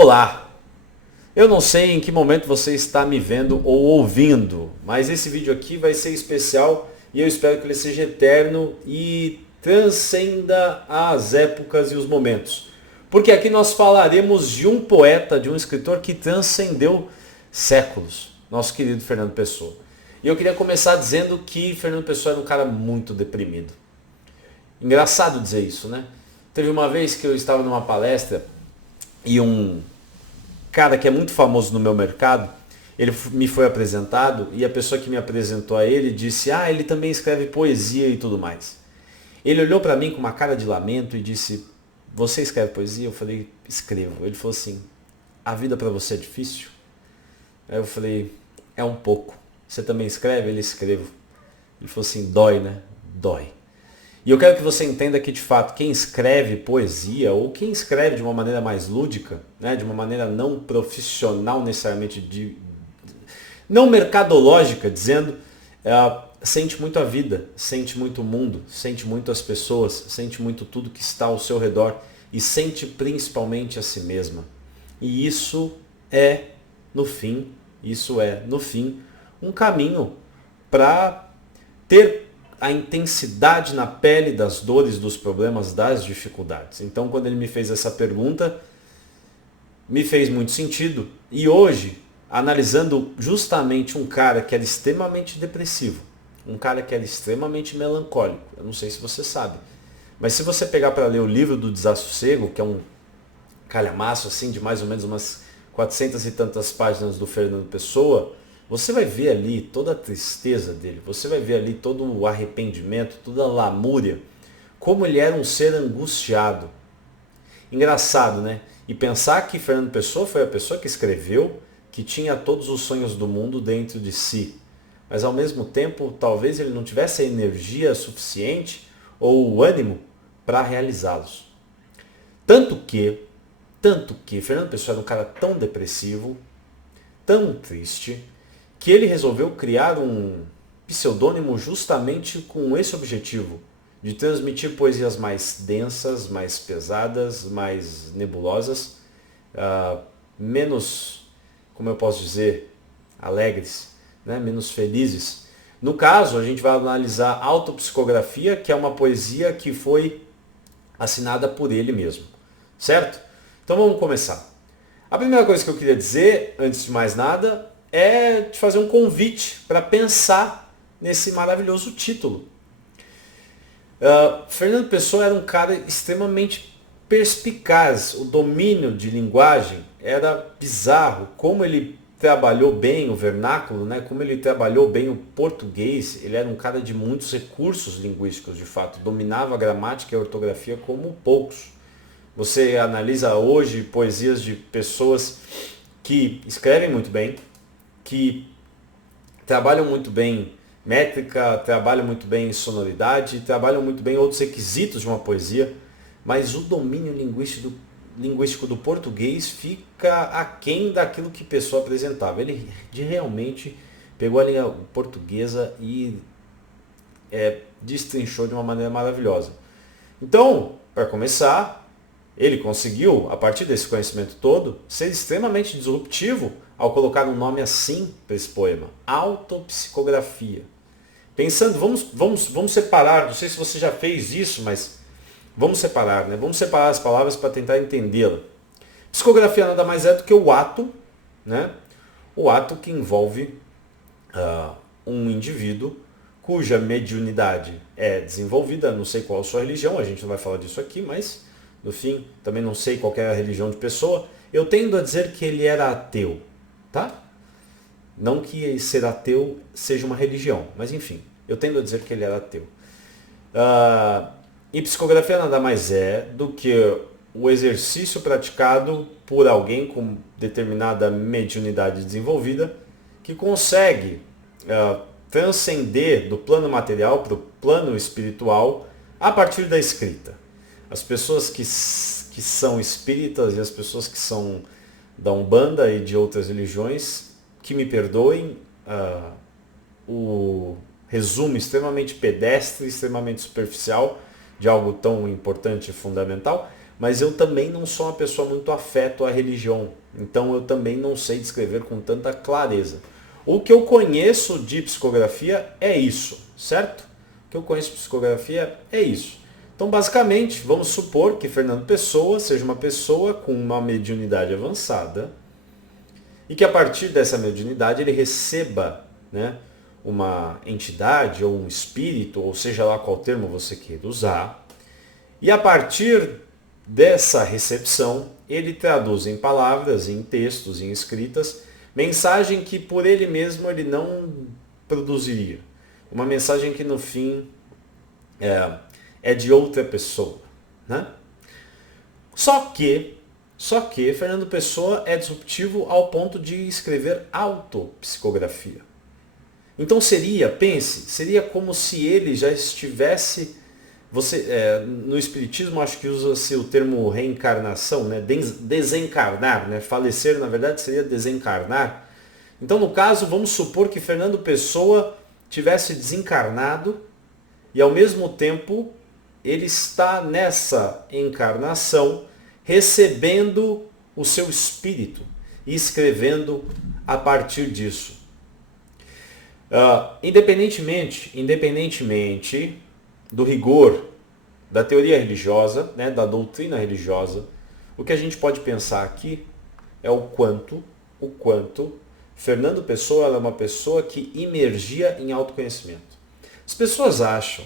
Olá! Eu não sei em que momento você está me vendo ou ouvindo, mas esse vídeo aqui vai ser especial e eu espero que ele seja eterno e transcenda as épocas e os momentos. Porque aqui nós falaremos de um poeta, de um escritor que transcendeu séculos, nosso querido Fernando Pessoa. E eu queria começar dizendo que Fernando Pessoa era um cara muito deprimido. Engraçado dizer isso, né? Teve uma vez que eu estava numa palestra e um cara que é muito famoso no meu mercado, ele me foi apresentado e a pessoa que me apresentou a ele disse: ele também escreve poesia e tudo mais. Ele olhou para mim com uma cara de lamento e disse: você escreve poesia? Eu falei: escrevo. Ele falou assim: a vida para você é difícil? Aí eu falei: é um pouco. Você também escreve? Ele: escrevo. Ele falou assim: dói, né? Dói. E eu quero que você entenda que, de fato, quem escreve poesia, ou quem escreve de uma maneira mais lúdica, né, de uma maneira não profissional necessariamente, não mercadológica, dizendo, sente muito a vida, sente muito o mundo, sente muito as pessoas, sente muito tudo que está ao seu redor e sente principalmente a si mesma. E no fim, um caminho para ter a intensidade na pele das dores, dos problemas, das dificuldades. Então, quando ele me fez essa pergunta, me fez muito sentido. E hoje, analisando justamente um cara que era extremamente depressivo, um cara que era extremamente melancólico, eu não sei se você sabe, mas se você pegar para ler o livro do Desassossego, que é um calhamaço assim de mais ou menos umas 400 e tantas páginas do Fernando Pessoa, você vai ver ali toda a tristeza dele, você vai ver ali todo o arrependimento, toda a lamúria, como ele era um ser angustiado. Engraçado, né? E pensar que Fernando Pessoa foi a pessoa que escreveu, que tinha todos os sonhos do mundo dentro de si. Mas ao mesmo tempo, talvez ele não tivesse a energia suficiente ou o ânimo para realizá-los. Tanto que Fernando Pessoa era um cara tão depressivo, tão triste, que ele resolveu criar um pseudônimo justamente com esse objetivo, de transmitir poesias mais densas, mais pesadas, mais nebulosas, menos, como eu posso dizer, alegres, né? Menos felizes. No caso, a gente vai analisar Autopsicografia, que é uma poesia que foi assinada por ele mesmo, certo? Então vamos começar. A primeira coisa que eu queria dizer, antes de mais nada, é te fazer um convite para pensar nesse maravilhoso título. Fernando Pessoa era um cara extremamente perspicaz, o domínio de linguagem era bizarro, como ele trabalhou bem o vernáculo, né? Como ele trabalhou bem o português, ele era um cara de muitos recursos linguísticos, de fato, dominava a gramática e a ortografia como poucos. Você analisa hoje poesias de pessoas que escrevem muito bem, que trabalham muito bem métrica, trabalham muito bem sonoridade, trabalham muito bem outros requisitos de uma poesia, mas o domínio linguístico do português fica aquém daquilo que Pessoa apresentava. Ele realmente pegou a língua portuguesa e destrinchou de uma maneira maravilhosa. Então, para começar, ele conseguiu, a partir desse conhecimento todo, ser extremamente disruptivo ao colocar um nome assim para esse poema, Autopsicografia. Pensando, vamos separar, não sei se você já fez isso, mas vamos separar, né? Vamos separar as palavras para tentar entendê-la. Psicografia nada mais é do que o ato, né? O ato que envolve um indivíduo cuja mediunidade é desenvolvida, não sei qual a sua religião, a gente não vai falar disso aqui, mas no fim, também não sei qual é a religião de Pessoa. Eu tendo a dizer que ele era ateu, tá? Não que ser ateu seja uma religião, mas enfim, eu tendo a dizer que ele era ateu. E psicografia nada mais é do que o exercício praticado por alguém com determinada mediunidade desenvolvida que consegue transcender do plano material para o plano espiritual a partir da escrita. As pessoas que são espíritas e as pessoas que são da Umbanda e de outras religiões, que me perdoem o resumo extremamente pedestre, extremamente superficial de algo tão importante e fundamental, mas eu também não sou uma pessoa muito afeto à religião. Então eu também não sei descrever com tanta clareza. O que eu conheço de psicografia é isso, certo? O que eu conheço de psicografia é isso. Então, basicamente, vamos supor que Fernando Pessoa seja uma pessoa com uma mediunidade avançada e que a partir dessa mediunidade ele receba, né, uma entidade ou um espírito, ou seja lá qual termo você queira usar, e a partir dessa recepção ele traduz em palavras, em textos, em escritas, mensagem que por ele mesmo ele não produziria. Uma mensagem que no fim é de outra pessoa, né? Só que Fernando Pessoa é disruptivo ao ponto de escrever autopsicografia. Então seria como se ele já estivesse, no Espiritismo acho que usa-se o termo reencarnação, né? Desencarnar, né? Falecer na verdade seria desencarnar. Então no caso, vamos supor que Fernando Pessoa tivesse desencarnado e ao mesmo tempo ele está nessa encarnação recebendo o seu espírito e escrevendo a partir disso. Independentemente do rigor da teoria religiosa, né, da doutrina religiosa, o que a gente pode pensar aqui é o quanto Fernando Pessoa é uma pessoa que imergia em autoconhecimento. As pessoas acham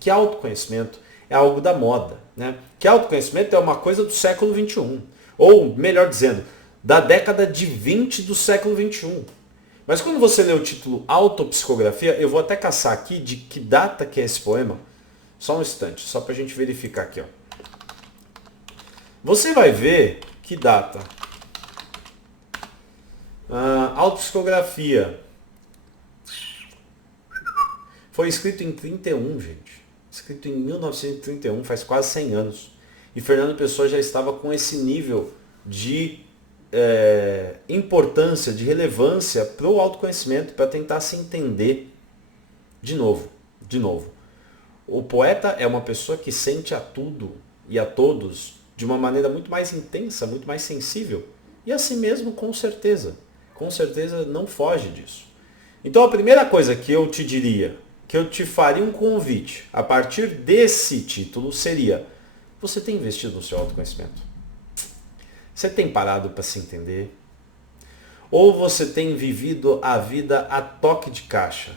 que autoconhecimento é algo da moda, né? Que autoconhecimento é uma coisa do século XXI, ou melhor dizendo, da década de 20 do século XXI. Mas quando você lê o título Autopsicografia, eu vou até caçar aqui de que data que é esse poema. Só um instante, só para a gente verificar aqui. Ó. Você vai ver que data. Autopsicografia. Foi escrito em 31, gente. Escrito em 1931, faz quase 100 anos. E Fernando Pessoa já estava com esse nível de importância, de relevância para o autoconhecimento, para tentar se entender de novo. O poeta é uma pessoa que sente a tudo e a todos de uma maneira muito mais intensa, muito mais sensível. E a si mesmo, com certeza não foge disso. Então a primeira coisa que eu te diria, que eu te faria um convite a partir desse título seria: você tem investido no seu autoconhecimento? Você tem parado para se entender? Ou você tem vivido a vida a toque de caixa,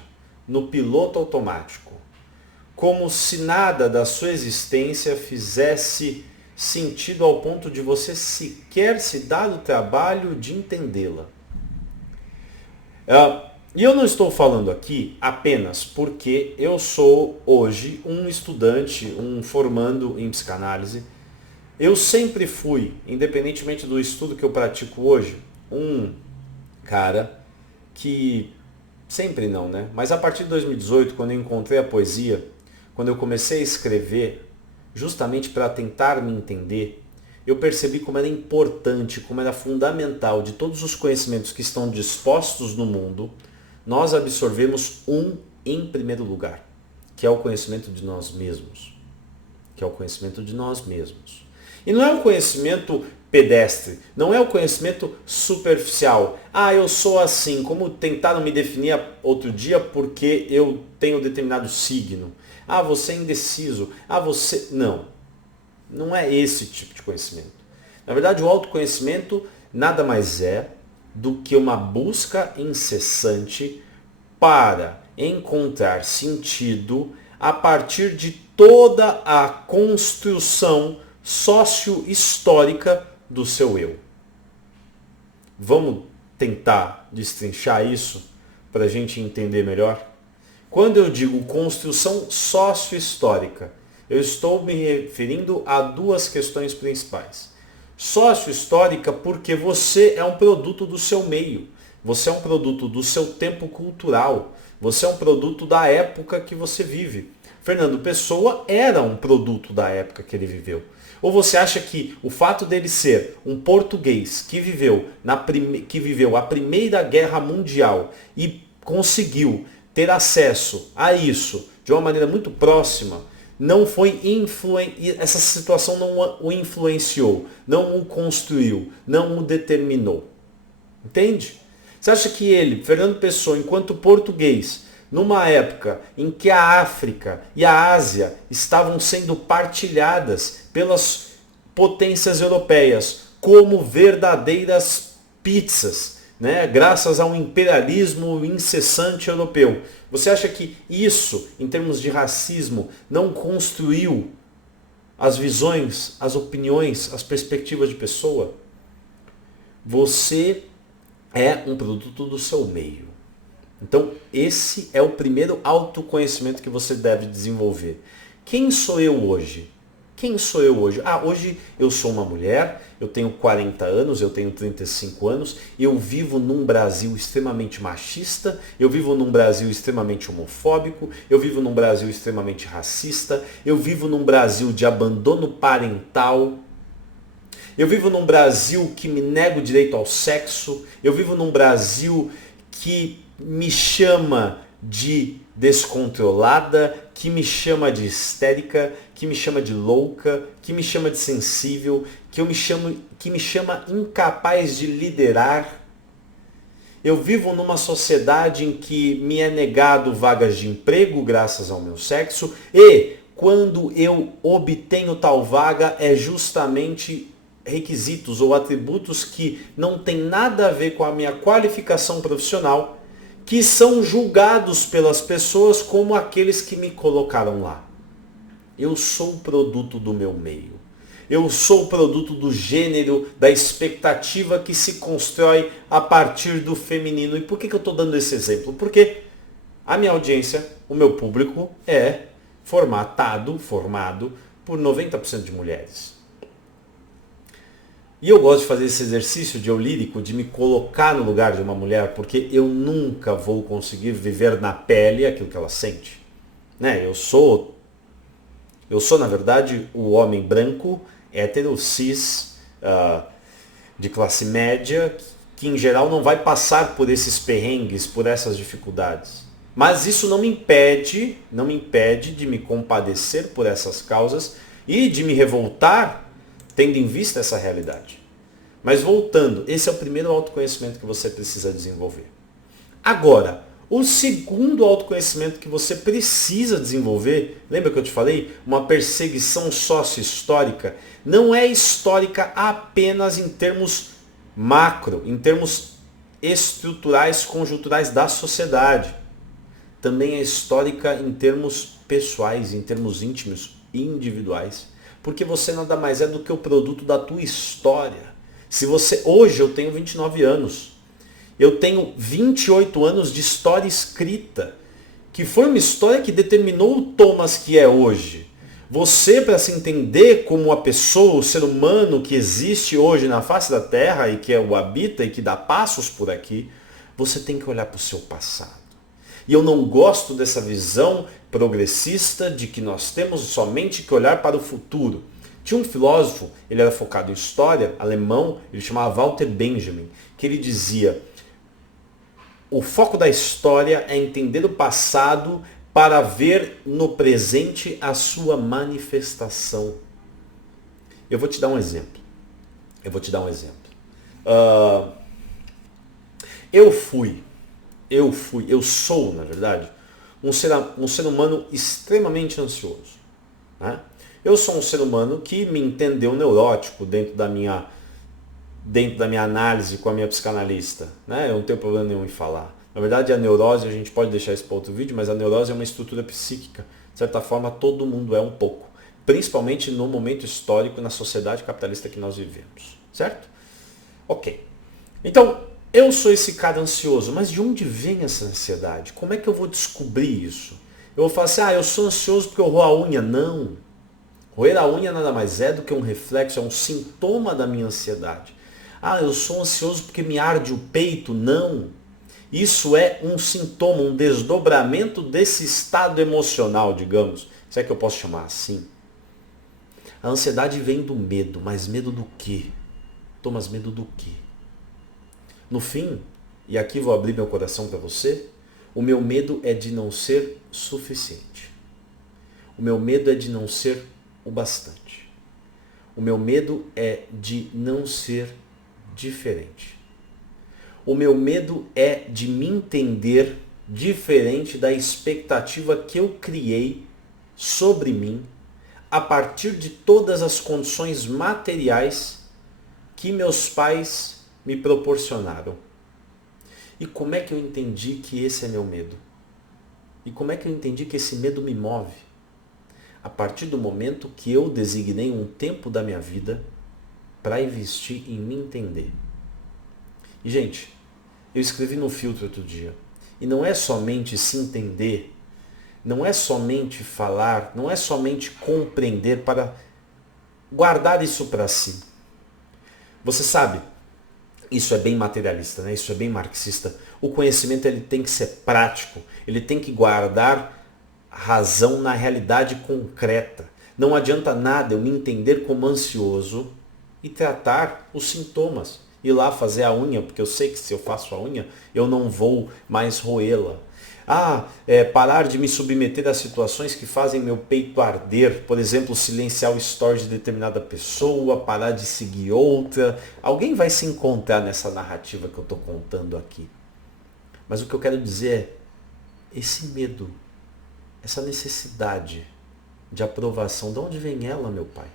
no piloto automático, como se nada da sua existência fizesse sentido ao ponto de você sequer se dar o trabalho de entendê-la? E eu não estou falando aqui apenas porque eu sou hoje um estudante, um formando em psicanálise. Eu sempre fui, independentemente do estudo que eu pratico hoje, um cara que, sempre não, né? Mas a partir de 2018, quando eu encontrei a poesia, quando eu comecei a escrever, justamente para tentar me entender, eu percebi como era importante, como era fundamental de todos os conhecimentos que estão dispostos no mundo, nós absorvemos em primeiro lugar, que é o conhecimento de nós mesmos. E não é um conhecimento pedestre, não é um conhecimento superficial. Eu sou assim, como tentaram me definir outro dia porque eu tenho determinado signo. Você é indeciso. Você... Não é esse tipo de conhecimento. Na verdade, o autoconhecimento nada mais é do que uma busca incessante para encontrar sentido a partir de toda a construção sócio-histórica do seu eu. Vamos tentar destrinchar isso para a gente entender melhor? Quando eu digo construção sócio-histórica, eu estou me referindo a duas questões principais. Sócio-histórica porque você é um produto do seu meio, você é um produto do seu tempo cultural, você é um produto da época que você vive. Fernando Pessoa era um produto da época que ele viveu. Ou você acha que o fato dele ser um português que viveu a Primeira Guerra Mundial e conseguiu ter acesso a isso de uma maneira muito próxima, não foi essa situação não o influenciou, não o construiu, não o determinou. Entende? Você acha que ele, Fernando Pessoa, enquanto português, numa época em que a África e a Ásia estavam sendo partilhadas pelas potências europeias como verdadeiras pizzas, né? Graças a um imperialismo incessante europeu, você acha que isso, em termos de racismo, não construiu as visões, as opiniões, as perspectivas de pessoa? Você é um produto do seu meio. Então, esse é o primeiro autoconhecimento que você deve desenvolver. Quem sou eu hoje? Quem sou eu hoje? Hoje eu sou uma mulher, eu tenho 40 anos, eu tenho 35 anos, eu vivo num Brasil extremamente machista, eu vivo num Brasil extremamente homofóbico, eu vivo num Brasil extremamente racista, eu vivo num Brasil de abandono parental, eu vivo num Brasil que me nega o direito ao sexo, eu vivo num Brasil que me chama de descontrolada, que me chama de histérica, que me chama de louca, que me chama de sensível, que me chama incapaz de liderar. Eu vivo numa sociedade em que me é negado vagas de emprego graças ao meu sexo e quando eu obtenho tal vaga é justamente requisitos ou atributos que não tem nada a ver com a minha qualificação profissional, que são julgados pelas pessoas como aqueles que me colocaram lá. Eu sou o produto do meu meio. Eu sou o produto do gênero, da expectativa que se constrói a partir do feminino. E por que eu estou dando esse exemplo? Porque a minha audiência, o meu público é formado por 90% de mulheres. E eu gosto de fazer esse exercício de eu lírico, de me colocar no lugar de uma mulher, porque eu nunca vou conseguir viver na pele aquilo que ela sente. Né? Eu sou, na verdade, o homem branco, hétero, cis, de classe média, que em geral não vai passar por esses perrengues, por essas dificuldades. Mas isso não me impede de me compadecer por essas causas e de me revoltar tendo em vista essa realidade. Mas voltando, esse é o primeiro autoconhecimento que você precisa desenvolver. Agora, o segundo autoconhecimento que você precisa desenvolver, lembra que eu te falei? Uma perseguição sócio-histórica, não é histórica apenas em termos macro, em termos estruturais, conjunturais da sociedade. Também é histórica em termos pessoais, em termos íntimos, individuais. Porque você nada mais é do que o produto da tua história. Hoje eu tenho 29 anos. Eu tenho 28 anos de história escrita, que foi uma história que determinou o Thomas que é hoje. Você, para se entender como a pessoa, o ser humano que existe hoje na face da Terra e que o habita e que dá passos por aqui, você tem que olhar para o seu passado. E eu não gosto dessa visão progressista de que nós temos somente que olhar para o futuro. Tinha um filósofo, ele era focado em história, alemão, ele chamava Walter Benjamin, que ele dizia: o foco da história é entender o passado para ver no presente a sua manifestação. Eu vou te dar um exemplo. Eu sou, na verdade, um ser humano extremamente ansioso. Né? Eu sou um ser humano que me entendeu neurótico dentro da minha análise com a minha psicanalista. Né? Eu não tenho problema nenhum em falar. Na verdade, a neurose, a gente pode deixar isso para outro vídeo, mas a neurose é uma estrutura psíquica. De certa forma, todo mundo é um pouco. Principalmente no momento histórico, na sociedade capitalista que nós vivemos. Certo? Ok. Então, eu sou esse cara ansioso, mas de onde vem essa ansiedade? Como é que eu vou descobrir isso? Eu vou falar assim, eu sou ansioso porque eu roo a unha. Não. Roer a unha nada mais é do que um reflexo, é um sintoma da minha ansiedade. Eu sou ansioso porque me arde o peito. Não. Isso é um sintoma, um desdobramento desse estado emocional, digamos. Se é que eu posso chamar assim. A ansiedade vem do medo, mas medo do quê? Thomas, medo do quê? No fim, e aqui vou abrir meu coração para você, o meu medo é de não ser suficiente. O meu medo é de não ser o bastante. O meu medo é de não ser diferente. O meu medo é de me entender diferente da expectativa que eu criei sobre mim a partir de todas as condições materiais que meus pais me proporcionaram. E como é que eu entendi que esse é meu medo? E como é que eu entendi que esse medo me move? A partir do momento que eu designei um tempo da minha vida para investir em me entender. E, gente, eu escrevi no filtro outro dia. E não é somente se entender, não é somente falar, não é somente compreender para guardar isso para si. Você sabe, isso é bem materialista, né? Isso é bem marxista. O conhecimento ele tem que ser prático, ele tem que guardar razão na realidade concreta. Não adianta nada eu me entender como ansioso e tratar os sintomas. Ir lá fazer a unha, porque eu sei que se eu faço a unha, eu não vou mais roê-la. Parar de me submeter a situações que fazem meu peito arder. Por exemplo, silenciar o story de determinada pessoa, parar de seguir outra. Alguém vai se encontrar nessa narrativa que eu estou contando aqui. Mas o que eu quero dizer é esse medo, essa necessidade de aprovação. De onde vem ela, meu pai?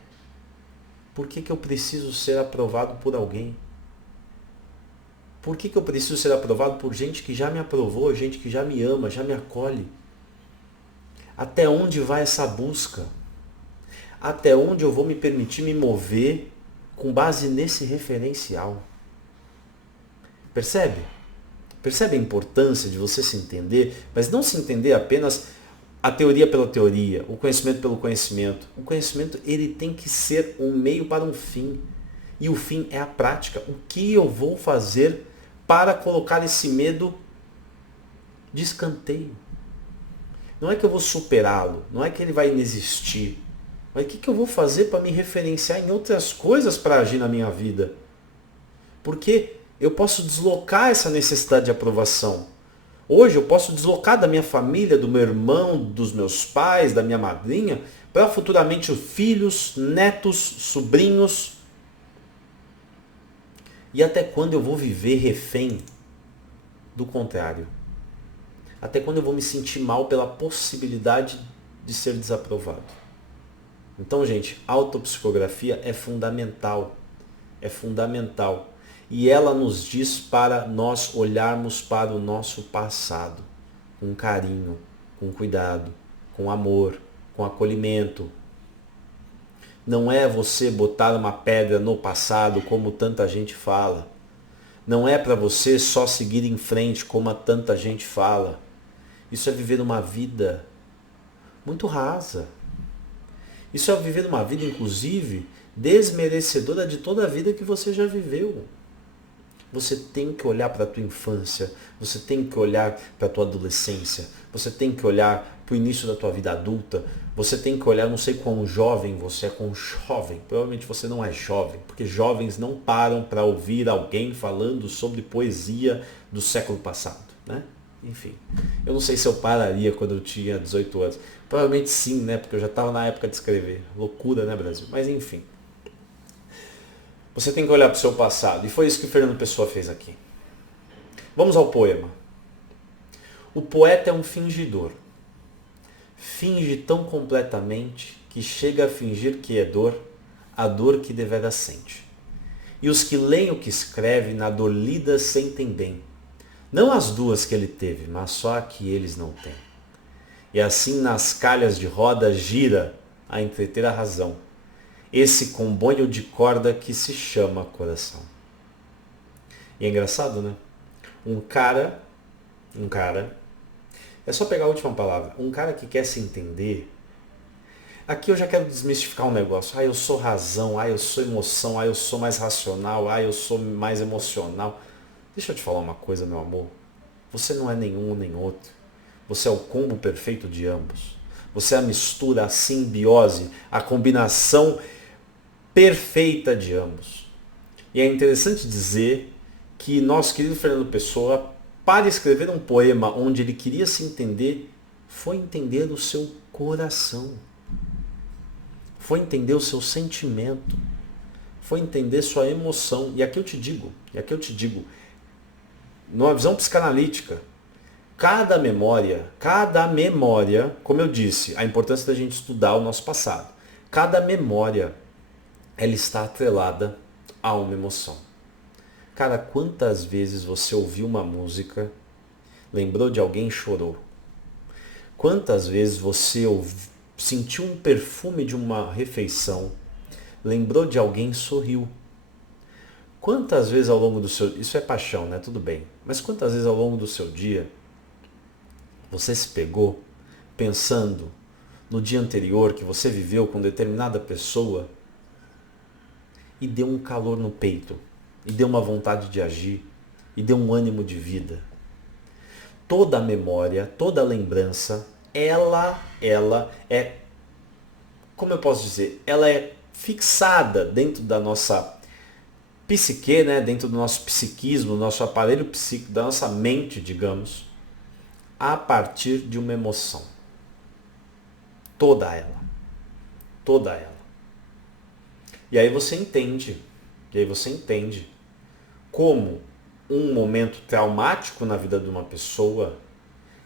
Por que eu preciso ser aprovado por alguém? Por que eu preciso ser aprovado por gente que já me aprovou, gente que já me ama, já me acolhe? Até onde vai essa busca? Até onde eu vou me permitir me mover com base nesse referencial? Percebe? Percebe a importância de você se entender, mas não se entender apenas a teoria pela teoria, o conhecimento pelo conhecimento. O conhecimento ele tem que ser um meio para um fim. E o fim é a prática. O que eu vou fazer para colocar esse medo de escanteio? Não é que eu vou superá-lo, não é que ele vai inexistir. Mas o que eu vou fazer para me referenciar em outras coisas para agir na minha vida? Porque eu posso deslocar essa necessidade de aprovação. Hoje eu posso deslocar da minha família, do meu irmão, dos meus pais, da minha madrinha, para futuramente filhos, netos, sobrinhos. E até quando eu vou viver refém do contrário? Até quando eu vou me sentir mal pela possibilidade de ser desaprovado? Então, gente, autopsicografia é fundamental. É fundamental. E ela nos diz para nós olharmos para o nosso passado com carinho, com cuidado, com amor, com acolhimento. Não é você botar uma pedra no passado, como tanta gente fala. Não é para você só seguir em frente, como tanta gente fala. Isso é viver uma vida muito rasa. Isso é viver uma vida, inclusive, desmerecedora de toda a vida que você já viveu. Você tem que olhar para a tua infância, você tem que olhar para a tua adolescência, você tem que olhar para o início da tua vida adulta, você tem que olhar, não sei quão jovem você é, quão jovem, provavelmente você não é jovem, porque jovens não param para ouvir alguém falando sobre poesia do século passado, né? Enfim, eu não sei se eu pararia quando eu tinha 18 anos, provavelmente sim, né? Porque eu já estava na época de escrever, loucura, né, Brasil? Mas enfim. Você tem que olhar para o seu passado. E foi isso que o Fernando Pessoa fez aqui. Vamos ao poema. O poeta é um fingidor. Finge tão completamente que chega a fingir que é dor, a dor que deveras sente. E os que leem o que escreve, na dor lida sentem bem. Não as duas que ele teve, mas só a que eles não têm. E assim nas calhas de roda gira a entreter a razão. Esse comboio de corda que se chama coração. E é engraçado, né? Um cara, é só pegar a última palavra, um cara que quer se entender. Aqui eu já quero desmistificar um negócio. Eu sou razão, eu sou emoção, eu sou mais racional, eu sou mais emocional. Deixa eu te falar uma coisa, meu amor. Você não é nenhum nem outro. Você é o combo perfeito de ambos. Você é a mistura, a simbiose, a combinação perfeita de ambos. E é interessante dizer que nosso querido Fernando Pessoa, para escrever um poema onde ele queria se entender, foi entender o seu coração. foi entender o seu sentimento, foi entender sua emoção. E aqui eu te digo, numa visão psicanalítica, cada memória, como eu disse, a importância da gente estudar o nosso passado. Cada memória, ela está atrelada a uma emoção. Cara, quantas vezes você ouviu uma música, lembrou de alguém e chorou? Quantas vezes você sentiu um perfume de uma refeição, lembrou de alguém e sorriu? Quantas vezes ao longo do seu... Isso é paixão, né? Tudo bem. Mas quantas vezes ao longo do seu dia você se pegou pensando no dia anterior que você viveu com determinada pessoa e deu um calor no peito, e deu uma vontade de agir, e deu um ânimo de vida? Toda a memória, toda a lembrança, ela é, como eu posso dizer, ela é fixada dentro da nossa psique, né? Dentro do nosso psiquismo, do nosso aparelho psíquico, da nossa mente, digamos, a partir de uma emoção. Toda ela. E aí você entende como um momento traumático na vida de uma pessoa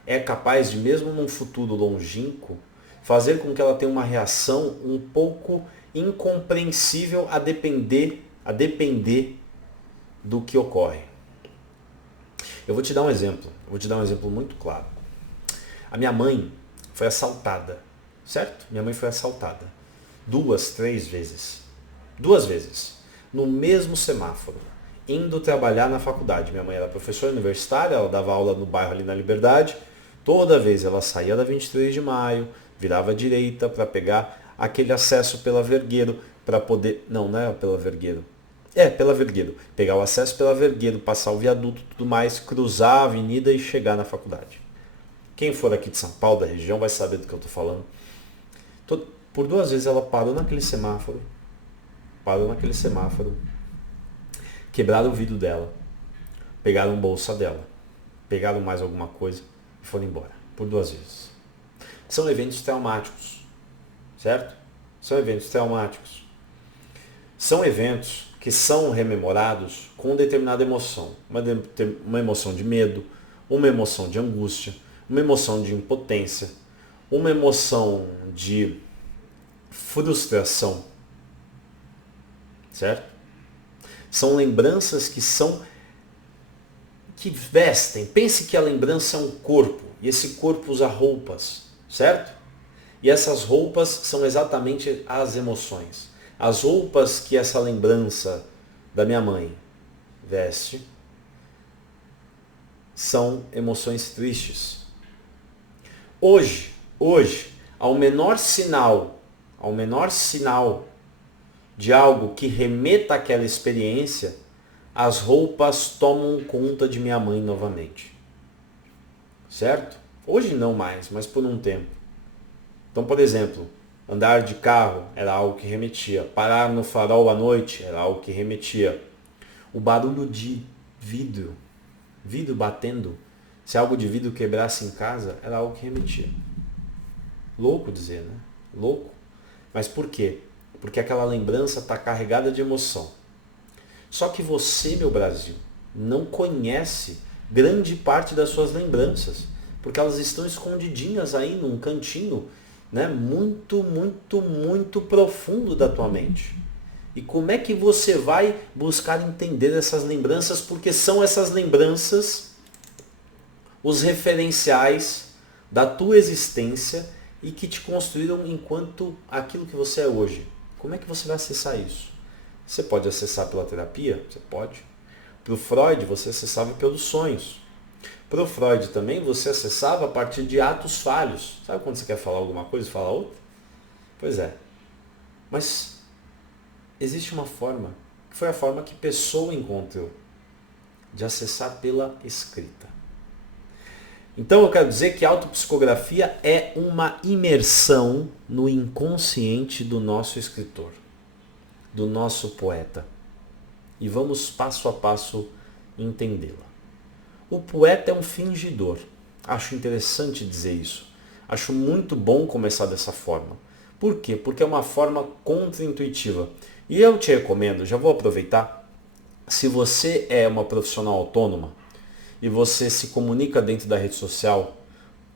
é capaz de, mesmo num futuro longínquo, fazer com que ela tenha uma reação um pouco incompreensível a depender do que ocorre. Eu vou te dar um exemplo muito claro. A minha mãe foi assaltada, certo? Minha mãe foi assaltada 2, 3 vezes. 2 vezes. No mesmo semáforo. Indo trabalhar na faculdade. Minha mãe era professora universitária, ela dava aula no bairro ali na Liberdade. Toda vez ela saía da 23 de maio, virava à direita para pegar aquele acesso pela Vergueiro, para poder... Não era pela Vergueiro. Pela Vergueiro. Pegar o acesso pela Vergueiro, passar o viaduto e tudo mais, cruzar a avenida e chegar na faculdade. Quem for aqui de São Paulo, da região, vai saber do que eu estou falando. Por 2 vezes ela parou naquele semáforo, quebraram o vidro dela, pegaram a bolsa dela, pegaram mais alguma coisa e foram embora. Por 2 vezes. São eventos traumáticos, certo? São eventos traumáticos. São eventos que são rememorados com determinada emoção. Uma emoção de medo, uma emoção de angústia, uma emoção de impotência, uma emoção de frustração, certo? São lembranças que vestem. Pense que a lembrança é um corpo, e esse corpo usa roupas, certo? E essas roupas são exatamente as emoções. As roupas que essa lembrança da minha mãe veste são emoções tristes. Hoje, ao menor sinal de algo que remeta àquela experiência, as roupas tomam conta de minha mãe novamente. Certo? Hoje não mais, mas por um tempo. Então, por exemplo, andar de carro era algo que remetia. Parar no farol à noite era algo que remetia. O barulho de vidro batendo, se algo de vidro quebrasse em casa, era algo que remetia. Louco dizer, né? Louco. Mas por quê? Porque aquela lembrança está carregada de emoção. Só que você, meu Brasil, não conhece grande parte das suas lembranças, porque elas estão escondidinhas aí num cantinho, né, muito profundo da tua mente. E como é que você vai buscar entender essas lembranças? Porque são essas lembranças os referenciais da tua existência e que te construíram enquanto aquilo que você é hoje. Como é que você vai acessar isso? Você pode acessar pela terapia? Você pode. Para o Freud, você acessava pelos sonhos. Para o Freud também, você acessava a partir de atos falhos. Sabe quando você quer falar alguma coisa e fala outra? Pois é. Mas existe uma forma, que foi a forma que Pessoa encontrou, de acessar pela escrita. Então eu quero dizer que a autopsicografia é uma imersão no inconsciente do nosso escritor, do nosso poeta. E vamos passo a passo entendê-la. O poeta é um fingidor. Acho interessante dizer isso. Acho muito bom começar dessa forma. Por quê? Porque é uma forma contraintuitiva. E eu te recomendo, já vou aproveitar, se você é uma profissional autônoma e você se comunica dentro da rede social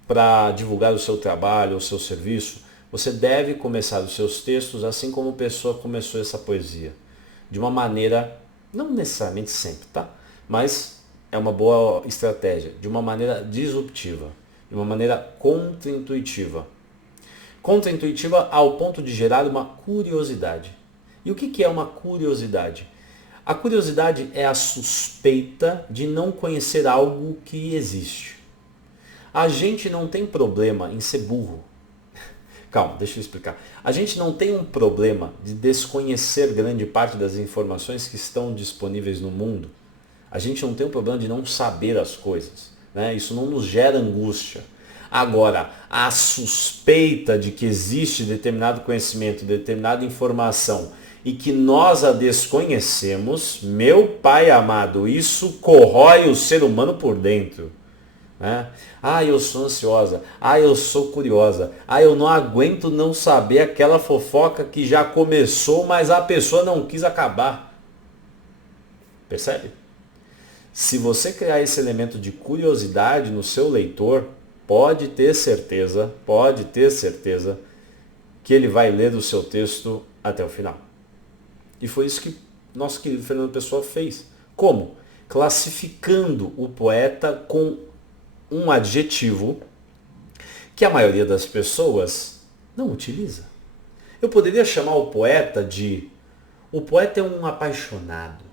para divulgar o seu trabalho, o seu serviço, você deve começar os seus textos assim como a pessoa começou essa poesia. De uma maneira, não necessariamente sempre, tá? Mas é uma boa estratégia. De uma maneira disruptiva. De uma maneira contraintuitiva. Contraintuitiva ao ponto de gerar uma curiosidade. E o que é uma curiosidade? A curiosidade é a suspeita de não conhecer algo que existe. A gente não tem problema em ser burro. Calma, deixa eu explicar. A gente não tem um problema de desconhecer grande parte das informações que estão disponíveis no mundo. A gente não tem um problema de não saber as coisas, né? Isso não nos gera angústia. Agora, a suspeita de que existe determinado conhecimento, determinada informação e que nós a desconhecemos, meu pai amado, isso corrói o ser humano por dentro. Né? Ah, eu sou ansiosa. Ah, eu sou curiosa. Ah, eu não aguento não saber aquela fofoca que já começou, mas a pessoa não quis acabar. Percebe? Se você criar esse elemento de curiosidade no seu leitor, pode ter certeza que ele vai ler o seu texto até o final. E foi isso que nosso querido Fernando Pessoa fez. Como? Classificando o poeta com um adjetivo que a maioria das pessoas não utiliza. Eu poderia chamar o poeta de... O poeta é um apaixonado.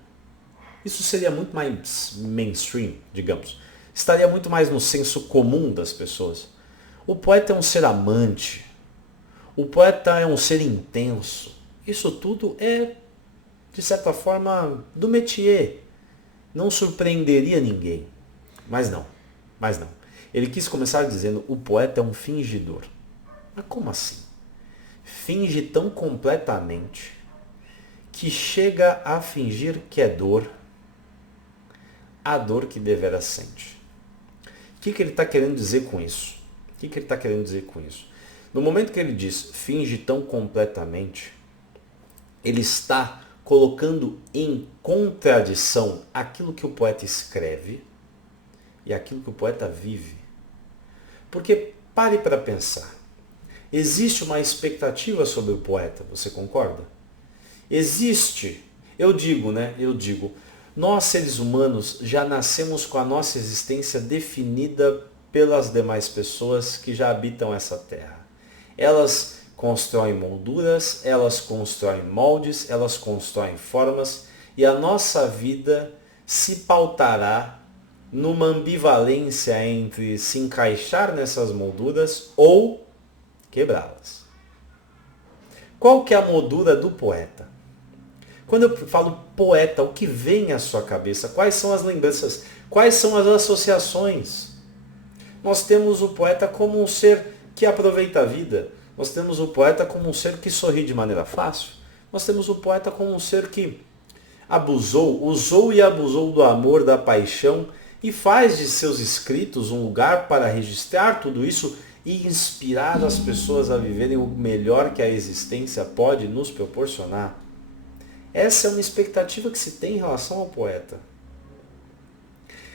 Isso seria muito mais mainstream, digamos. Estaria muito mais no senso comum das pessoas. O poeta é um ser amante. O poeta é um ser intenso. Isso tudo é, de certa forma, do métier. Não surpreenderia ninguém. Mas não. Ele quis começar dizendo, o poeta é um fingidor. Mas como assim? Finge tão completamente que chega a fingir que é dor, a dor que deveras sente. O que ele está querendo dizer com isso? No momento que ele diz finge tão completamente, ele está colocando em contradição aquilo que o poeta escreve e aquilo que o poeta vive. Porque pare para pensar. Existe uma expectativa sobre o poeta, você concorda? Existe. Eu digo, nós seres humanos já nascemos com a nossa existência definida pelas demais pessoas que já habitam essa terra. Elas constroem molduras, elas constroem moldes, elas constroem formas e a nossa vida se pautará numa ambivalência entre se encaixar nessas molduras ou quebrá-las. Qual que é a moldura do poeta? Quando eu falo poeta, o que vem à sua cabeça? Quais são as lembranças? Quais são as associações? Nós temos o poeta como um ser que aproveita a vida. Nós temos o poeta como um ser que sorri de maneira fácil. Nós temos o poeta como um ser que usou e abusou do amor, da paixão e faz de seus escritos um lugar para registrar tudo isso e inspirar as pessoas a viverem o melhor que a existência pode nos proporcionar. Essa é uma expectativa que se tem em relação ao poeta.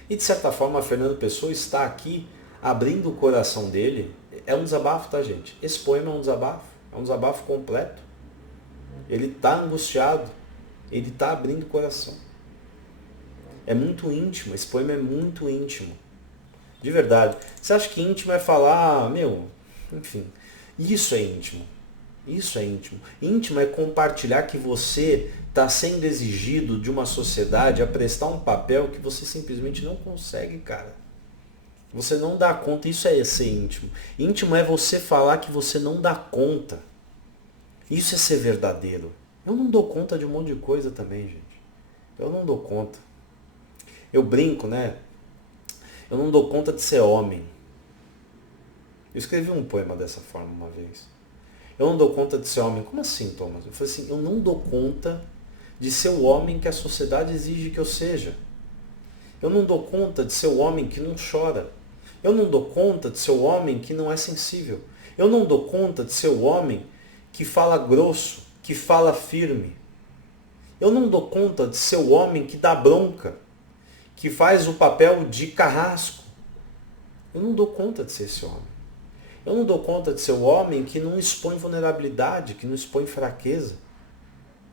E de certa forma, Fernando Pessoa está aqui abrindo o coração dele. É um desabafo, tá, gente? Esse poema é um desabafo completo. Ele está angustiado, ele está abrindo o coração. É muito íntimo, esse poema é muito íntimo. De verdade. Você acha que íntimo é falar, enfim, isso é íntimo. Isso é íntimo. Íntimo é compartilhar que você está sendo exigido de uma sociedade a prestar um papel que você simplesmente não consegue, cara. Você não dá conta, isso é ser íntimo. Íntimo é você falar que você não dá conta. Isso é ser verdadeiro. Eu não dou conta de um monte de coisa também, gente. Eu não dou conta. Eu brinco, né? Eu não dou conta de ser homem. Eu escrevi um poema dessa forma uma vez. Eu não dou conta de ser homem. Como assim, Thomas? Eu falei assim, eu não dou conta de ser o homem que a sociedade exige que eu seja. Eu não dou conta de ser o homem que não chora. Eu não dou conta de ser o homem que não é sensível. Eu não dou conta de ser o homem que fala grosso, que fala firme. Eu não dou conta de ser o homem que dá bronca, que faz o papel de carrasco. Eu não dou conta de ser esse homem. Eu não dou conta de ser o homem que não expõe vulnerabilidade, que não expõe fraqueza.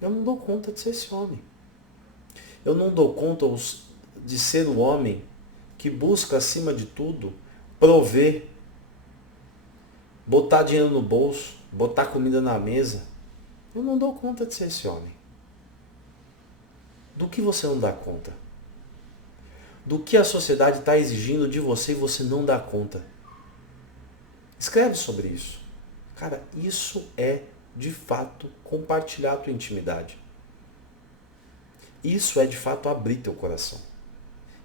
Eu não dou conta de ser esse homem. Eu não dou conta de ser o homem que busca, acima de tudo, prover, botar dinheiro no bolso, botar comida na mesa. Eu não dou conta de ser esse homem. Do que você não dá conta? Do que a sociedade está exigindo de você e você não dá conta? Escreve sobre isso. Cara, isso é, de fato, compartilhar a tua intimidade. Isso é, de fato, abrir teu coração.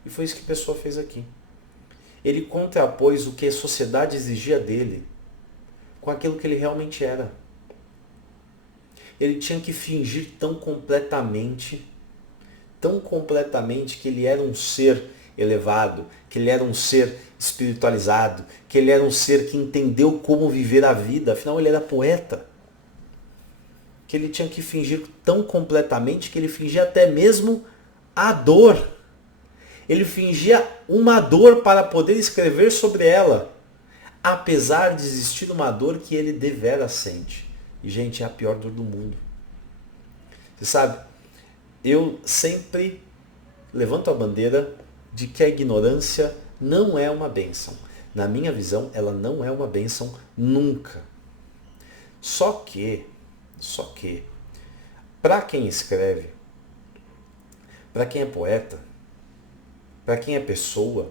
E foi isso que a pessoa fez aqui. Ele contrapôs o que a sociedade exigia dele com aquilo que ele realmente era. Ele tinha que fingir tão completamente que ele era um ser elevado, que ele era um ser espiritualizado, que ele era um ser que entendeu como viver a vida, afinal ele era poeta. Que ele tinha que fingir tão completamente que ele fingia até mesmo a dor. Ele fingia uma dor para poder escrever sobre ela, apesar de existir uma dor que ele devera sente. E, gente, é a pior dor do mundo. Você sabe, eu sempre levanto a bandeira de que a ignorância não é uma bênção. Na minha visão, ela não é uma bênção nunca. Só que, para quem escreve, para quem é poeta, para quem é pessoa,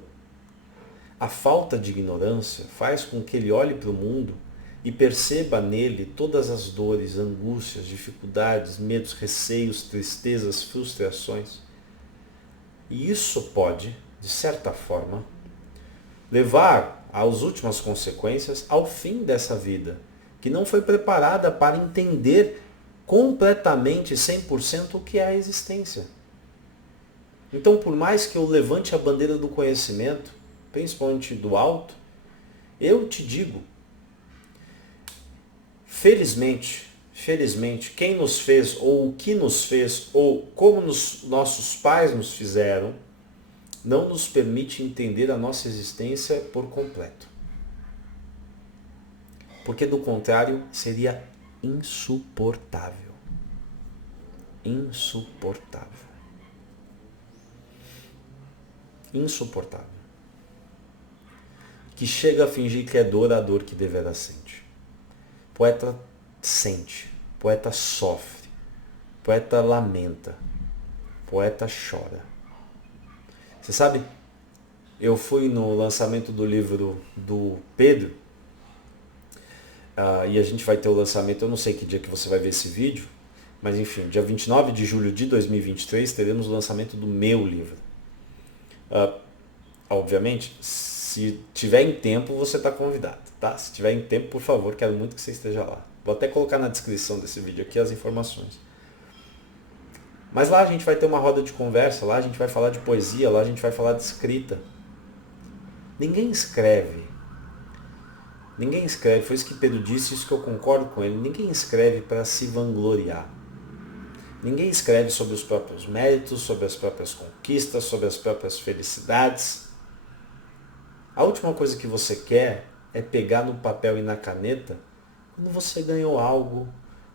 a falta de ignorância faz com que ele olhe para o mundo e perceba nele todas as dores, angústias, dificuldades, medos, receios, tristezas, frustrações. E isso pode, de certa forma, levar às últimas consequências ao fim dessa vida, que não foi preparada para entender completamente, 100% o que é a existência. Então, por mais que eu levante a bandeira do conhecimento, principalmente do alto, eu te digo, felizmente, quem nos fez, ou o que nos fez, ou como nossos pais nos fizeram, não nos permite entender a nossa existência por completo. Porque do contrário, seria insuportável. Insuportável. Insuportável. Que chega a fingir que é dor a dor que devera sente. Poeta sente, poeta sofre, poeta lamenta, poeta chora. Você sabe, eu fui no lançamento do livro do Pedro, e a gente vai ter o lançamento, eu não sei que dia que você vai ver esse vídeo, mas enfim, dia 29 de julho de 2023 teremos o lançamento do meu livro. Obviamente, se tiver em tempo, você está convidado, tá? Se tiver em tempo, por favor, quero muito que você esteja lá. Vou até colocar na descrição desse vídeo aqui as informações. Mas lá a gente vai ter uma roda de conversa, lá a gente vai falar de poesia, lá a gente vai falar de escrita. Ninguém escreve, foi isso que Pedro disse, isso que eu concordo com ele, ninguém escreve para se vangloriar. Ninguém escreve sobre os próprios méritos, sobre as próprias conquistas, sobre as próprias felicidades. A última coisa que você quer é pegar no papel e na caneta quando você ganhou algo,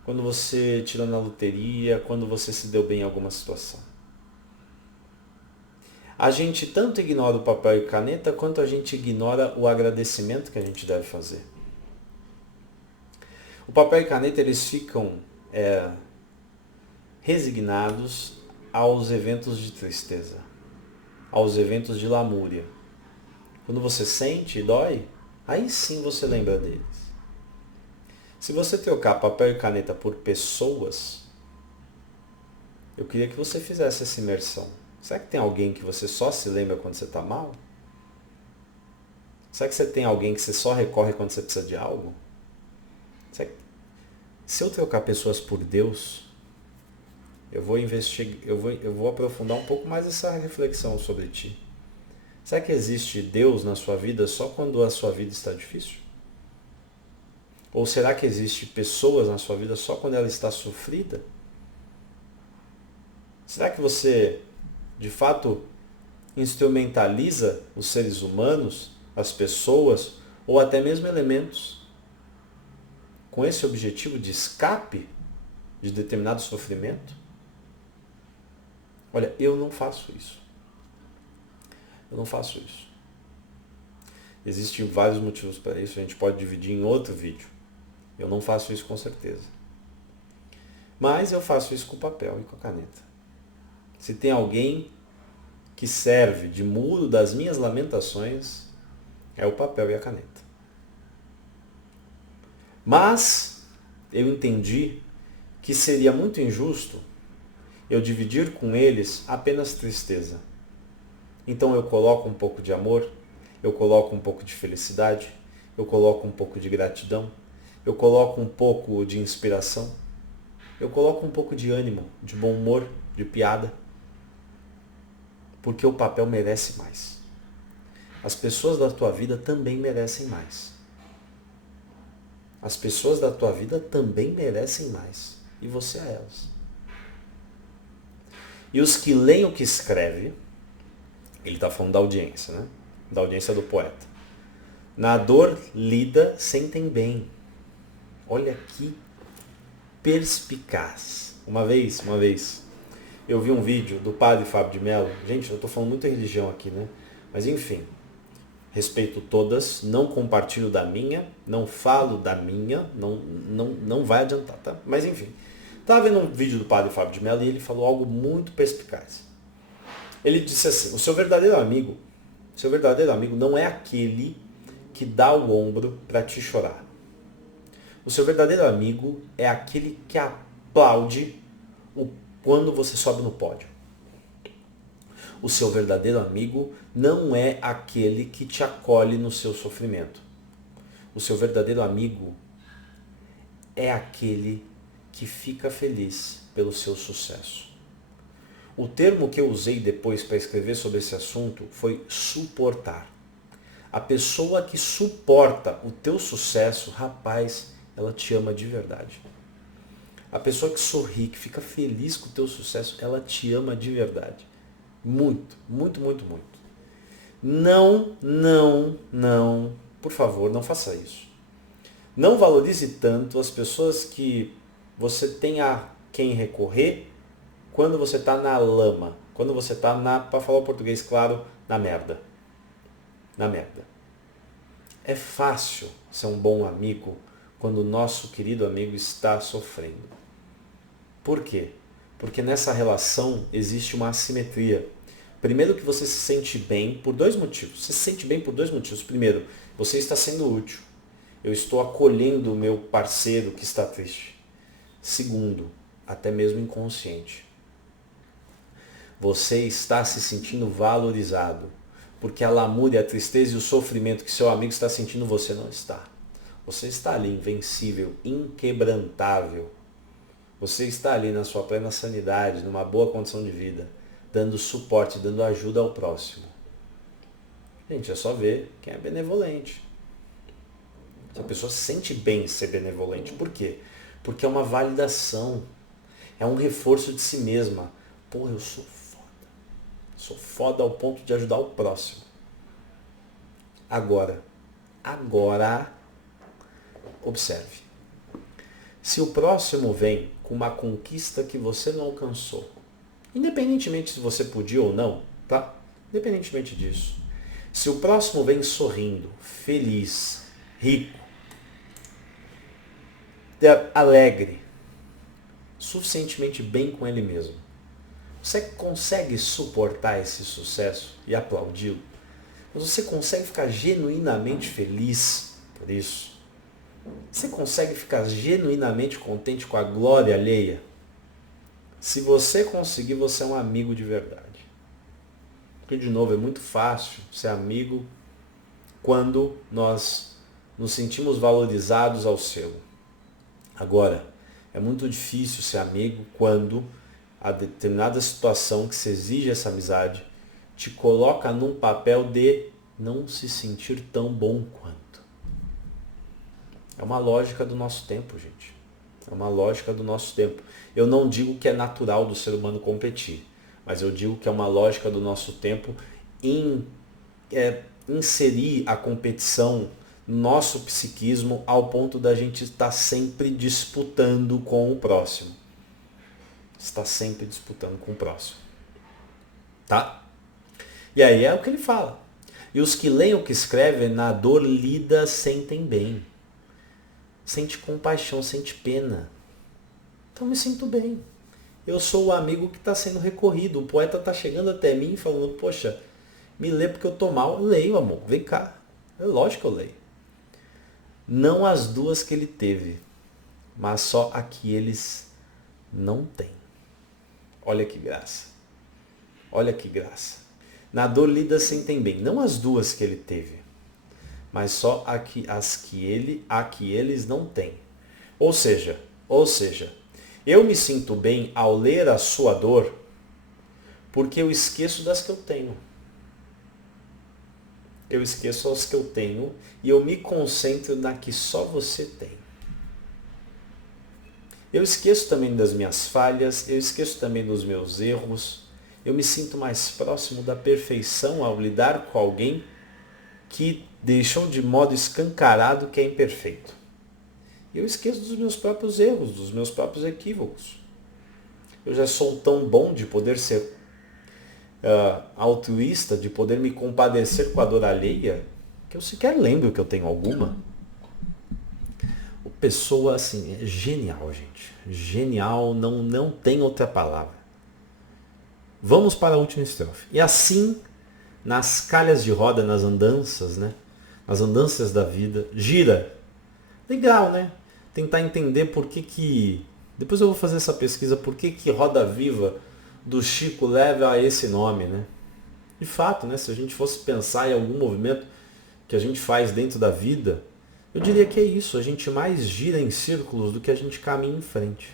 quando você tirou na loteria, quando você se deu bem em alguma situação. A gente tanto ignora o papel e caneta, quanto a gente ignora o agradecimento que a gente deve fazer. O papel e caneta, eles ficam resignados aos eventos de tristeza, aos eventos de lamúria. Quando você sente e dói, aí sim você lembra deles. Se você trocar papel e caneta por pessoas, eu queria que você fizesse essa imersão. Será que tem alguém que você só se lembra quando você está mal? Será que você tem alguém que você só recorre quando você precisa de algo? Se eu trocar pessoas por Deus, eu vou aprofundar um pouco mais essa reflexão sobre ti. Será que existe Deus na sua vida só quando a sua vida está difícil? Ou será que existem pessoas na sua vida só quando ela está sofrida? Será que você, de fato, instrumentaliza os seres humanos, as pessoas, ou até mesmo elementos, com esse objetivo de escape de determinado sofrimento? Olha, eu não faço isso. Eu não faço isso. Existem vários motivos para isso, a gente pode dividir em outro vídeo. Eu não faço isso com certeza. Mas eu faço isso com o papel e com a caneta. Se tem alguém que serve de muro das minhas lamentações, é o papel e a caneta. Mas eu entendi que seria muito injusto eu dividir com eles apenas tristeza. Então eu coloco um pouco de amor, eu coloco um pouco de felicidade, eu coloco um pouco de gratidão, eu coloco um pouco de inspiração, eu coloco um pouco de ânimo, de bom humor, de piada, porque o papel merece mais. As pessoas da tua vida também merecem mais. As pessoas da tua vida também merecem mais. E você a elas. E os que leem o que escreve, ele está falando da audiência, né? Da audiência do poeta. Na dor lida sentem bem. Olha que perspicaz. Uma vez, eu vi um vídeo do padre Fábio de Mello. Gente, eu estou falando muita religião aqui, né? Mas enfim, respeito todas, não compartilho da minha, não falo da minha, não vai adiantar, tá? Mas enfim, estava vendo um vídeo do padre Fábio de Mello e ele falou algo muito perspicaz. Ele disse assim: o seu verdadeiro amigo não é aquele que dá o ombro para te chorar. O seu verdadeiro amigo é aquele que aplaude quando você sobe no pódio. O seu verdadeiro amigo não é aquele que te acolhe no seu sofrimento. O seu verdadeiro amigo é aquele que fica feliz pelo seu sucesso. O termo que eu usei depois para escrever sobre esse assunto foi suportar. A pessoa que suporta o teu sucesso, rapaz, ela te ama de verdade. A pessoa que sorri, que fica feliz com o teu sucesso, ela te ama de verdade. Muito, muito, muito, muito. Não, por favor, não faça isso. Não valorize tanto as pessoas que você tem a quem recorrer quando você está na lama, quando você está para falar o português claro, na merda. Na merda. É fácil ser um bom amigo quando o nosso querido amigo está sofrendo. Por quê? Porque nessa relação existe uma assimetria. Primeiro que você se sente bem por dois motivos. Você se sente bem por dois motivos. Primeiro, você está sendo útil. Eu estou acolhendo o meu parceiro que está triste. Segundo, até mesmo inconsciente, você está se sentindo valorizado. Porque a lamúria, a tristeza e o sofrimento que seu amigo está sentindo, você não está. Você está ali invencível, inquebrantável. Você está ali na sua plena sanidade, numa boa condição de vida, dando suporte, dando ajuda ao próximo. Gente, é só ver quem é benevolente. Se a pessoa se sente bem ser benevolente. Por quê? Porque é uma validação. É um reforço de si mesma. Pô, eu sou foda. Sou foda ao ponto de ajudar o próximo. Agora, observe. Se o próximo vem com uma conquista que você não alcançou, independentemente se você podia ou não, tá? Independentemente disso. Se o próximo vem sorrindo, feliz, rico, alegre, suficientemente bem com ele mesmo, você consegue suportar esse sucesso e aplaudi-lo? Você consegue ficar genuinamente feliz por isso? Você consegue ficar genuinamente contente com a glória alheia? Se você conseguir, você é um amigo de verdade. Porque, de novo, é muito fácil ser amigo quando nós nos sentimos valorizados ao selo. Agora, é muito difícil ser amigo quando a determinada situação que se exige essa amizade te coloca num papel de não se sentir tão bom quanto. É uma lógica do nosso tempo, gente. É uma lógica do nosso tempo. Eu não digo que é natural do ser humano competir, mas eu digo que é uma lógica do nosso tempo inserir a competição no nosso psiquismo ao ponto da gente estar sempre disputando com o próximo. Está sempre disputando com o próximo. Tá? E aí é o que ele fala. E os que leem o que escreve, na dor lida sentem bem. Sente compaixão, sente pena. Então me sinto bem. Eu sou o amigo que está sendo recorrido. O poeta está chegando até mim falando, poxa, me lê porque eu estou mal. Eu leio, amor, vem cá. É lógico que eu leio. Não as duas que ele teve, mas só a que eles não têm. Olha que graça. Olha que graça. Na dor lida sentem bem. Não as duas que ele teve, mas só as que eles não têm. Ou seja, eu me sinto bem ao ler a sua dor, porque eu esqueço das que eu tenho. Eu esqueço as que eu tenho e eu me concentro na que só você tem. Eu esqueço também das minhas falhas, eu esqueço também dos meus erros. Eu me sinto mais próximo da perfeição ao lidar com alguém que deixou de modo escancarado que é imperfeito. Eu esqueço dos meus próprios erros, dos meus próprios equívocos. Eu já sou tão bom de poder ser altruísta, de poder me compadecer com a dor alheia, que eu sequer lembro que eu tenho alguma. O Pessoa, assim, é genial, gente. Genial, não tem outra palavra. Vamos para a última estrofe. E assim, nas calhas de roda, nas andanças, né? Nas andanças da vida, gira. Legal, né? Tentar entender por que... Depois eu vou fazer essa pesquisa, por que Roda Viva do Chico leva a esse nome, né? De fato, né? Se a gente fosse pensar em algum movimento que a gente faz dentro da vida, eu diria que é isso. A gente mais gira em círculos do que a gente caminha em frente.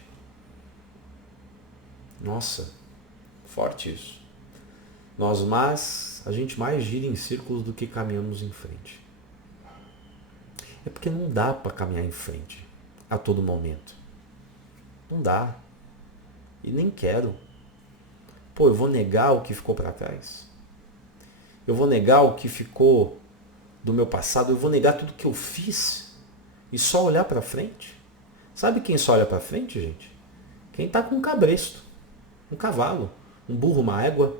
Nossa, forte isso. A gente mais gira em círculos do que caminhamos em frente. É porque não dá para caminhar em frente a todo momento. Não dá. E nem quero. Pô, eu vou negar o que ficou para trás? Eu vou negar o que ficou do meu passado? Eu vou negar tudo que eu fiz? E só olhar para frente? Sabe quem só olha para frente, gente? Quem está com um cabresto. Um cavalo. Um burro, uma égua.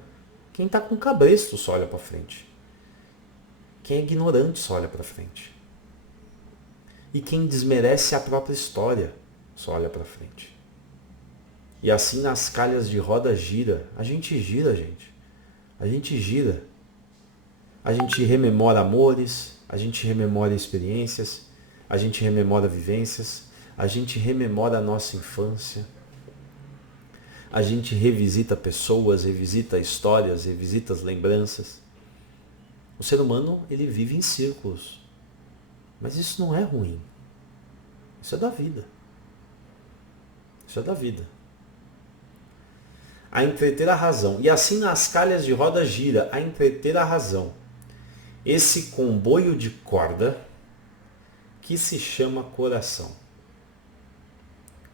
Quem está com um cabresto só olha para frente. Quem é ignorante só olha para frente. E quem desmerece a própria história só olha para frente. E assim nas calhas de roda gira. A gente gira, gente. A gente gira. A gente rememora amores, a gente rememora experiências, a gente rememora vivências, a gente rememora a nossa infância. A gente revisita pessoas, revisita histórias, revisita as lembranças. O ser humano, ele vive em círculos. Mas isso não é ruim. Isso é da vida. Isso é da vida. A entreter a razão. E assim nas calhas de roda gira, a entreter a razão. Esse comboio de corda que se chama coração.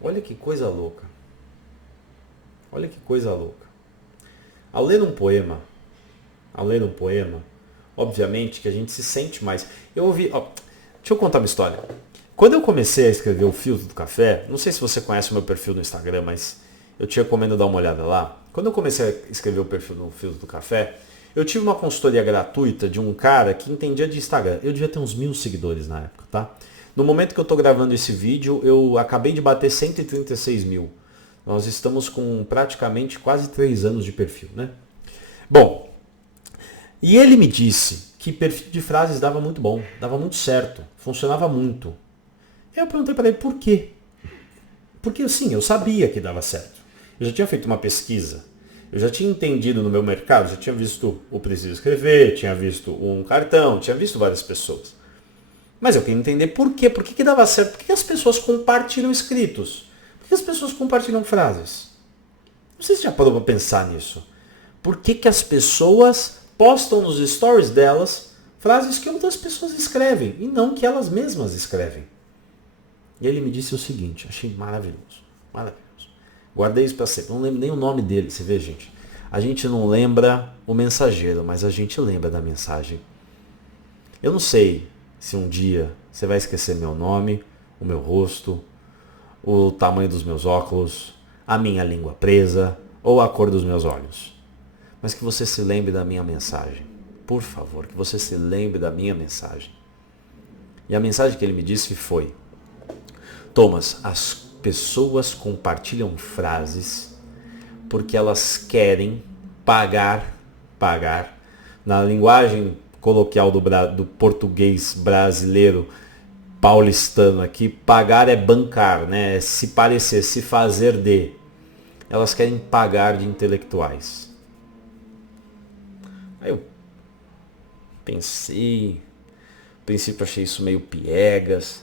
Olha que coisa louca. Olha que coisa louca. Ao ler um poema, obviamente que a gente se sente mais. Deixa eu contar uma história. Quando eu comecei a escrever o Filtro do Café, não sei se você conhece o meu perfil no Instagram, mas eu te recomendo dar uma olhada lá. Quando eu comecei a escrever o perfil no Filtro do Café, eu tive uma consultoria gratuita de um cara que entendia de Instagram. Eu devia ter uns 1000 seguidores na época, tá? No momento que eu estou gravando esse vídeo, eu acabei de bater 136 mil. Nós estamos com praticamente quase 3 anos de perfil, né? Bom, e ele me disse que perfil de frases dava muito bom, dava muito certo, funcionava muito. Eu perguntei para ele por quê. Porque sim, eu sabia que dava certo. Eu já tinha feito uma pesquisa, eu já tinha entendido no meu mercado, já tinha visto o Preciso Escrever, tinha visto um cartão, tinha visto várias pessoas. Mas eu queria entender por quê, por que dava certo, por que as pessoas compartilham escritos, por que as pessoas compartilham frases. Não sei se já parou para pensar nisso. Por que as pessoas postam nos stories delas frases que outras pessoas escrevem e não que elas mesmas escrevem? E ele me disse o seguinte, achei maravilhoso, maravilhoso. Guardei isso para sempre, não lembro nem o nome dele, você vê, gente. A gente não lembra o mensageiro, mas a gente lembra da mensagem. Eu não sei se um dia você vai esquecer meu nome, o meu rosto, o tamanho dos meus óculos, a minha língua presa ou a cor dos meus olhos. Mas que você se lembre da minha mensagem. Por favor, que você se lembre da minha mensagem. E a mensagem que ele me disse foi: Thomas, as pessoas compartilham frases porque elas querem pagar, na linguagem coloquial do português brasileiro paulistano aqui, pagar é bancar, né? É se parecer, se fazer de. Elas querem pagar de intelectuais. Aí eu pensei, no princípio achei isso meio piegas,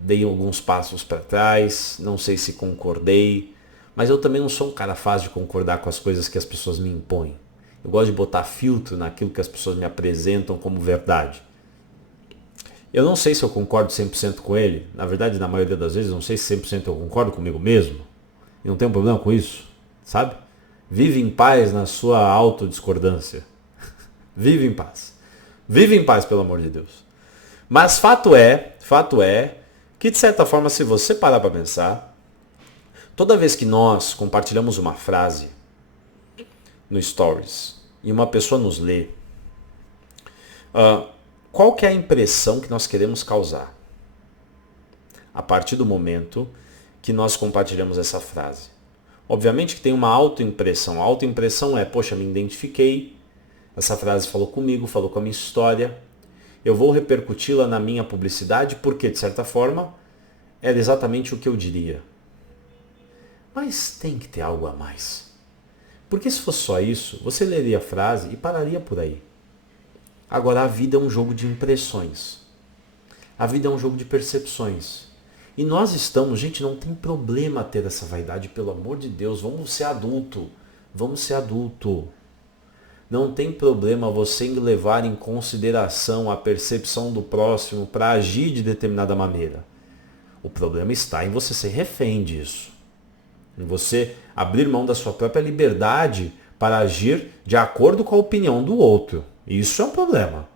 dei alguns passos para trás, não sei se concordei, mas eu também não sou um cara fácil de concordar com as coisas que as pessoas me impõem. Eu gosto de botar filtro naquilo que as pessoas me apresentam como verdade. Eu não sei se eu concordo 100% com ele. Na verdade, na maioria das vezes, não sei se 100% eu concordo comigo mesmo. E não tenho problema com isso, sabe? Vive em paz na sua autodiscordância. Vive em paz. Vive em paz, pelo amor de Deus. Mas fato é que, de certa forma, se você parar para pensar, toda vez que nós compartilhamos uma frase no Stories e uma pessoa nos lê, qual que é a impressão que nós queremos causar? A partir do momento que nós compartilhamos essa frase. Obviamente que tem uma autoimpressão. A autoimpressão é, poxa, me identifiquei, essa frase falou comigo, falou com a minha história, eu vou repercuti-la na minha publicidade porque, de certa forma, era exatamente o que eu diria. Mas tem que ter algo a mais. Porque se fosse só isso, você leria a frase e pararia por aí. Agora, a vida é um jogo de impressões. A vida é um jogo de percepções. E nós estamos, gente, não tem problema ter essa vaidade, pelo amor de Deus, vamos ser adulto. Vamos ser adulto. Não tem problema você levar em consideração a percepção do próximo para agir de determinada maneira. O problema está em você ser refém disso. Em você abrir mão da sua própria liberdade para agir de acordo com a opinião do outro. Isso é um problema.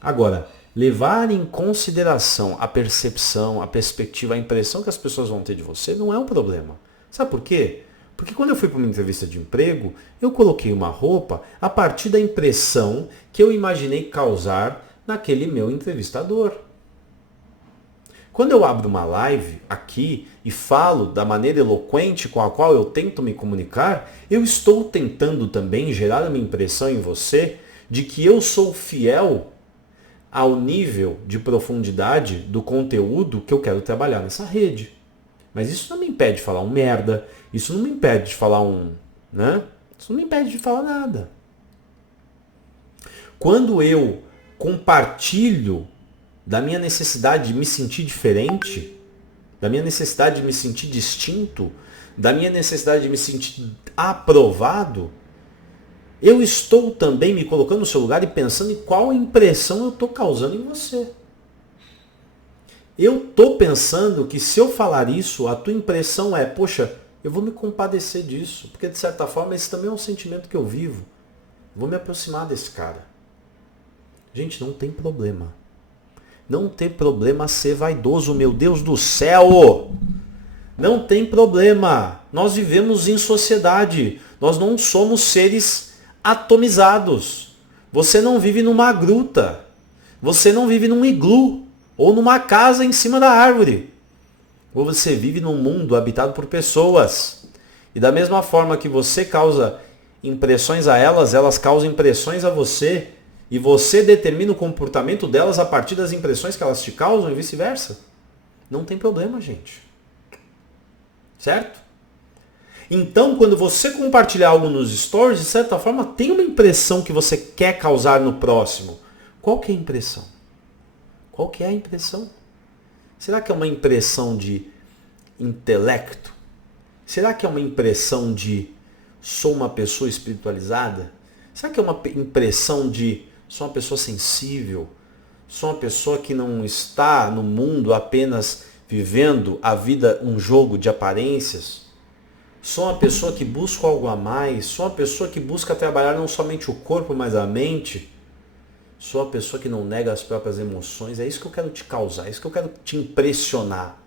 Agora, levar em consideração a percepção, a perspectiva, a impressão que as pessoas vão ter de você não é um problema. Sabe por quê? Porque quando eu fui para uma entrevista de emprego, eu coloquei uma roupa a partir da impressão que eu imaginei causar naquele meu entrevistador. Quando eu abro uma live aqui e falo da maneira eloquente com a qual eu tento me comunicar, eu estou tentando também gerar uma impressão em você de que eu sou fiel ao nível de profundidade do conteúdo que eu quero trabalhar nessa rede. Mas isso não me impede de falar um merda, isso não me impede de falar isso não me impede de falar nada. Quando eu compartilho da minha necessidade de me sentir diferente, da minha necessidade de me sentir distinto, da minha necessidade de me sentir aprovado, eu estou também me colocando no seu lugar e pensando em qual impressão eu estou causando em você. Eu estou pensando que se eu falar isso, a tua impressão é, poxa, eu vou me compadecer disso, porque de certa forma esse também é um sentimento que eu vivo. Vou me aproximar desse cara. Gente, não tem problema. Não tem problema ser vaidoso, meu Deus do céu! Não tem problema. Nós vivemos em sociedade. Nós não somos seres atomizados. Você não vive numa gruta. Você não vive num iglu. Ou numa casa em cima da árvore. Ou você vive num mundo habitado por pessoas. E da mesma forma que você causa impressões a elas, elas causam impressões a você. E você determina o comportamento delas a partir das impressões que elas te causam e vice-versa. Não tem problema, gente. Certo? Então, quando você compartilhar algo nos stories, de certa forma, tem uma impressão que você quer causar no próximo. Qual que é a impressão? Qual que é a impressão? Será que é uma impressão de intelecto? Será que é uma impressão de sou uma pessoa espiritualizada? Será que é uma impressão de sou uma pessoa sensível? Sou uma pessoa que não está no mundo apenas vivendo a vida um jogo de aparências. Sou uma pessoa que busca algo a mais. Sou uma pessoa que busca trabalhar não somente o corpo, mas a mente. Sou uma pessoa que não nega as próprias emoções. É isso que eu quero te causar, é isso que eu quero te impressionar.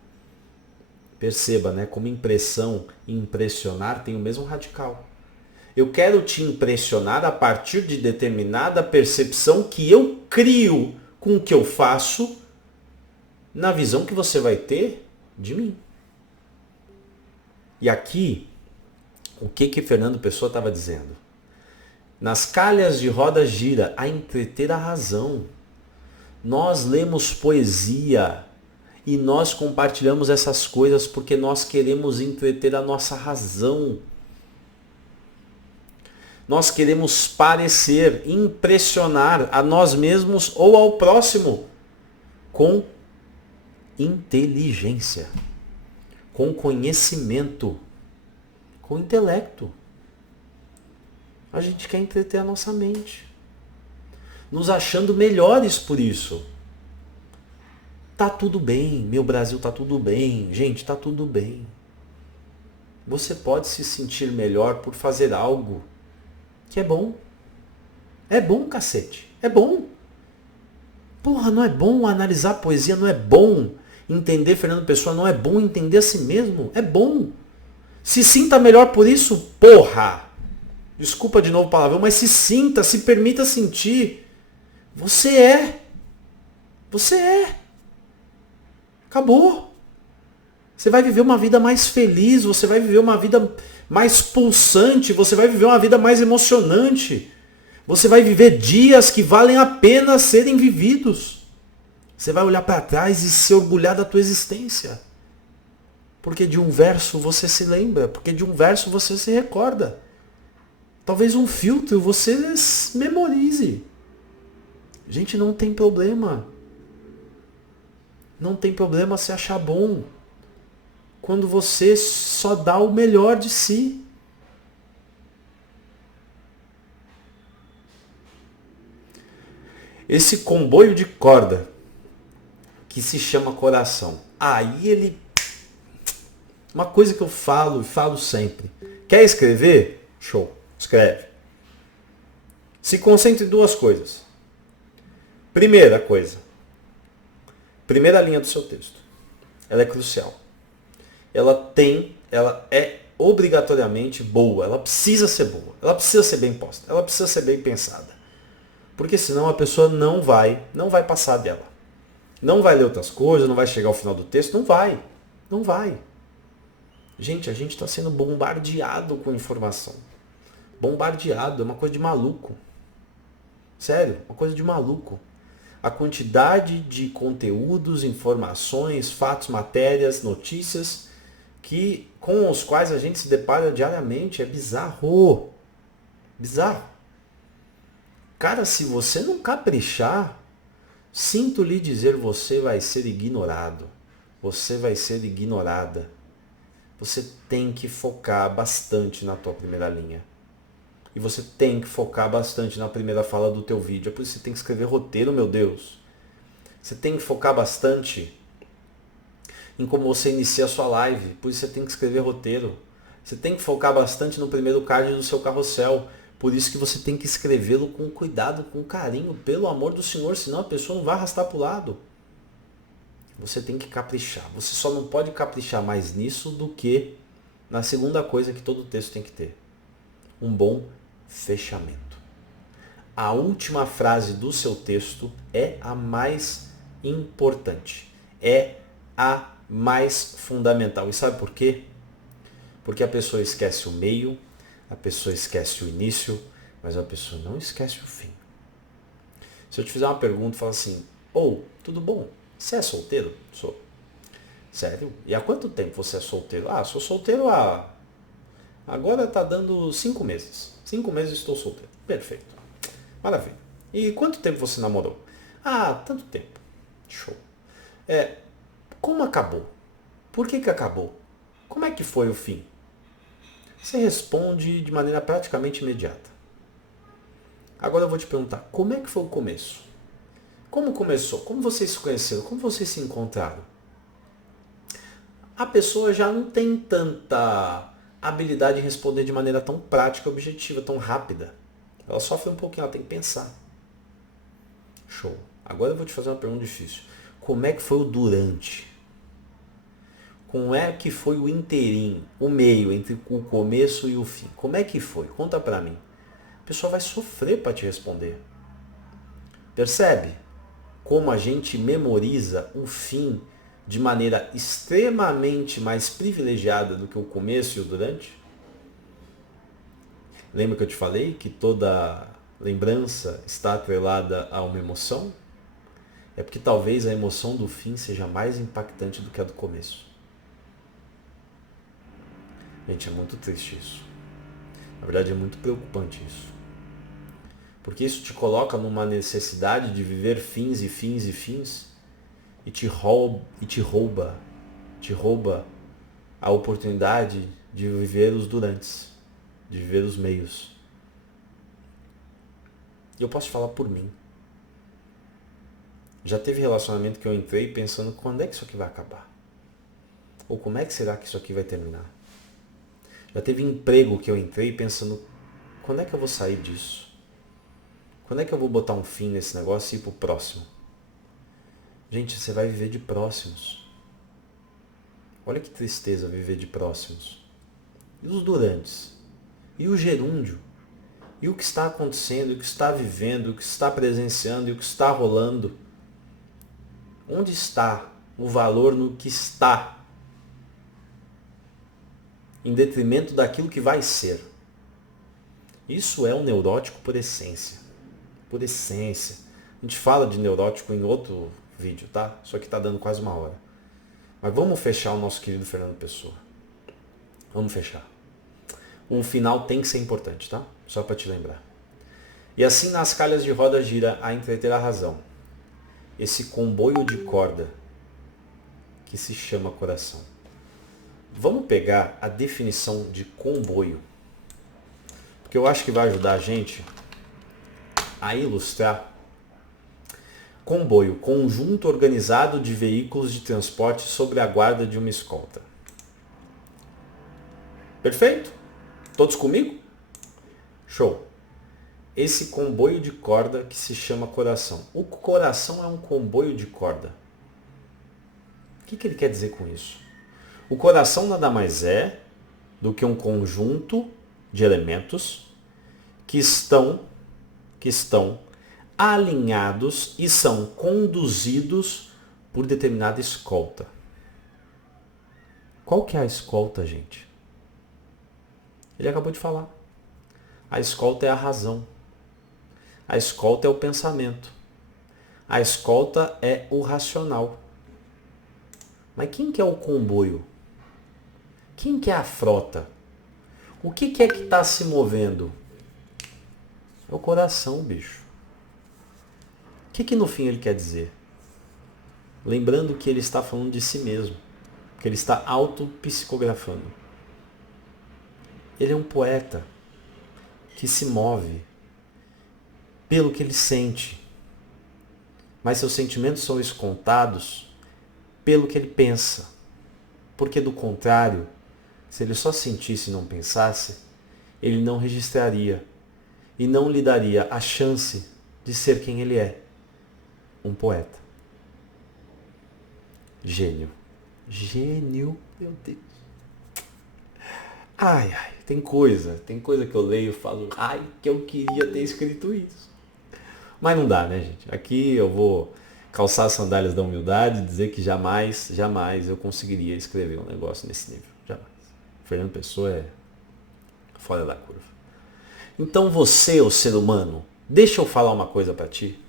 Perceba, né? Como impressão e impressionar tem o mesmo radical. Eu quero te impressionar a partir de determinada percepção que eu crio com o que eu faço, na visão que você vai ter de mim. E aqui, o que Fernando Pessoa estava dizendo? Nas calhas de roda gira a entreter a razão. Nós lemos poesia e nós compartilhamos essas coisas porque nós queremos entreter a nossa razão. Nós queremos parecer, impressionar a nós mesmos ou ao próximo com inteligência, com conhecimento, com intelecto. A gente quer entreter a nossa mente, nos achando melhores por isso. Tá tudo bem, meu Brasil, tá tudo bem. Gente, tá tudo bem. Você pode se sentir melhor por fazer algo que é bom. É bom, cacete. É bom. Porra, não é bom analisar poesia, não é bom entender Fernando Pessoa, não é bom entender a si mesmo. É bom. Se sinta melhor por isso, porra. Desculpa de novo o palavrão, mas se sinta, se permita sentir. Você é. Você é. Acabou. Você vai viver uma vida mais feliz, você vai viver uma vida mais pulsante, você vai viver uma vida mais emocionante. Você vai viver dias que valem a pena serem vividos. Você vai olhar para trás e se orgulhar da tua existência. Porque de um verso você se lembra, porque de um verso você se recorda. Talvez um filtro você memorize. Gente, não tem problema. Não tem problema se achar bom. Quando você só dá o melhor de si. Esse comboio de corda que se chama coração. Aí ele... Uma coisa que eu falo e falo sempre. Quer escrever? Show. Escreve. Se concentre em duas coisas. Primeira coisa. Primeira linha do seu texto. Ela é crucial. Ela é obrigatoriamente boa. Ela precisa ser boa. Ela precisa ser bem posta. Ela precisa ser bem pensada. Porque senão a pessoa não vai passar dela. Não vai ler outras coisas, não vai chegar ao final do texto. Não vai. Não vai. Gente, a gente está sendo bombardeado com informação. Bombardeado. É uma coisa de maluco. Sério, uma coisa de maluco. A quantidade de conteúdos, informações, fatos, matérias, notícias com os quais a gente se depara diariamente é bizarro. Bizarro. Cara, se você não caprichar, sinto lhe dizer, você vai ser ignorado. Você vai ser ignorada. Você tem que focar bastante na tua primeira linha. E você tem que focar bastante na primeira fala do teu vídeo. É por isso que você tem que escrever roteiro, meu Deus. Você tem que focar bastante em como você inicia a sua live. Por isso você tem que escrever roteiro. Você tem que focar bastante no primeiro card do seu carrossel. Por isso que você tem que escrevê-lo com cuidado, com carinho, pelo amor do Senhor, senão a pessoa não vai arrastar para o lado. Você tem que caprichar. Você só não pode caprichar mais nisso do que na segunda coisa que todo texto tem que ter. Um bom fechamento. A última frase do seu texto é a mais importante. É a mais fundamental. E sabe por quê? Porque a pessoa esquece o meio, a pessoa esquece o início, mas a pessoa não esquece o fim. Se eu te fizer uma pergunta, fala assim, tudo bom? Você é solteiro? Sou. Sério? E há quanto tempo você é solteiro? Sou solteiro há... Agora está dando 5 meses. 5 meses estou solteiro. Perfeito. Maravilha. E quanto tempo você namorou? Tanto tempo. Show. Como acabou? Por que acabou? Como é que foi o fim? Você responde de maneira praticamente imediata. Agora eu vou te perguntar, como é que foi o começo? Como começou? Como vocês se conheceram? Como vocês se encontraram? A pessoa já não tem tanta habilidade em responder de maneira tão prática, objetiva, tão rápida. Ela sofre um pouquinho, ela tem que pensar. Show. Agora eu vou te fazer uma pergunta difícil. Como é que foi o durante? Como é que foi o inteirinho, o meio, entre o começo e o fim? Como é que foi? Conta pra mim. A pessoa vai sofrer para te responder. Percebe como a gente memoriza um fim de maneira extremamente mais privilegiada do que o começo e o durante? Lembra que eu te falei que toda lembrança está atrelada a uma emoção? É porque talvez a emoção do fim seja mais impactante do que a do começo. Gente, é muito triste isso. Na verdade, é muito preocupante isso. Porque isso te coloca numa necessidade de viver fins e fins e fins e te rouba a oportunidade de viver os durantes, de viver os meios. E eu posso falar por mim. Já teve relacionamento que eu entrei pensando quando é que isso aqui vai acabar? Ou como é que será que isso aqui vai terminar? Já teve emprego que eu entrei pensando quando é que eu vou sair disso? Quando é que eu vou botar um fim nesse negócio e ir pro próximo? Gente, você vai viver de próximos. Olha que tristeza viver de próximos. E os durantes? E o gerúndio? E o que está acontecendo? E o que está vivendo? E o que está presenciando? E o que está rolando? Onde está o valor no que está? Em detrimento daquilo que vai ser. Isso é um neurótico por essência. Por essência. A gente fala de neurótico em outro vídeo, tá? Só que tá dando quase 1 hora. Mas vamos fechar o nosso querido Fernando Pessoa. Vamos fechar. O final tem que ser importante, tá? Só para te lembrar. E assim nas calhas de roda gira a entreter a razão. Esse comboio de corda que se chama coração. Vamos pegar a definição de comboio. Porque eu acho que vai ajudar a gente a ilustrar. Comboio, conjunto organizado de veículos de transporte sob a guarda de uma escolta. Perfeito? Todos comigo? Show. Esse comboio de corda que se chama coração. O coração é um comboio de corda. O que ele quer dizer com isso? O coração nada mais é do que um conjunto de elementos que estão alinhados e são conduzidos por determinada escolta. Qual que é a escolta, gente? Ele acabou de falar. A escolta é a razão. A escolta é o pensamento. A escolta é o racional. Mas quem que é o comboio? Quem que é a frota? O que é que está se movendo? É o coração, bicho. O que no fim ele quer dizer? Lembrando que ele está falando de si mesmo. Que ele está autopsicografando. Ele é um poeta que se move pelo que ele sente. Mas seus sentimentos são escontados pelo que ele pensa. Porque do contrário, se ele só sentisse e não pensasse, ele não registraria e não lhe daria a chance de ser quem ele é, um poeta. Gênio. Gênio, meu Deus. Ai, tem coisa que eu leio e falo, ai, que eu queria ter escrito isso. Mas não dá, né, gente? Aqui eu vou calçar as sandálias da humildade e dizer que jamais eu conseguiria escrever um negócio nesse nível. Jamais. Fernando Pessoa é fora da curva. Então você, o ser humano, deixa eu falar uma coisa pra ti.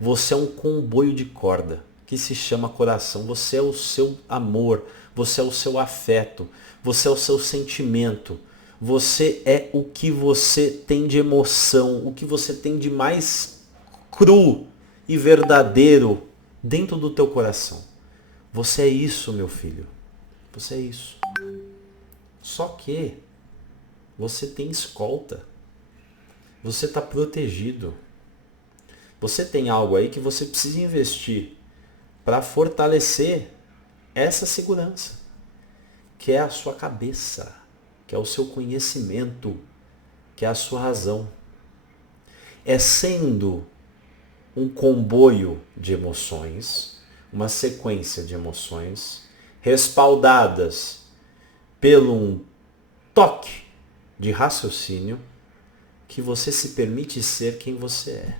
Você é um comboio de corda que se chama coração. Você é o seu amor, você é o seu afeto, você é o seu sentimento. Você é o que você tem de emoção, o que você tem de mais cru e verdadeiro dentro do teu coração. Você é isso, meu filho. Você é isso. Só que você tem escolta. Você está protegido. Você tem algo aí que você precisa investir para fortalecer essa segurança, que é a sua cabeça, que é o seu conhecimento, que é a sua razão. É sendo um comboio de emoções, uma sequência de emoções, respaldadas pelo um toque de raciocínio, que você se permite ser quem você é.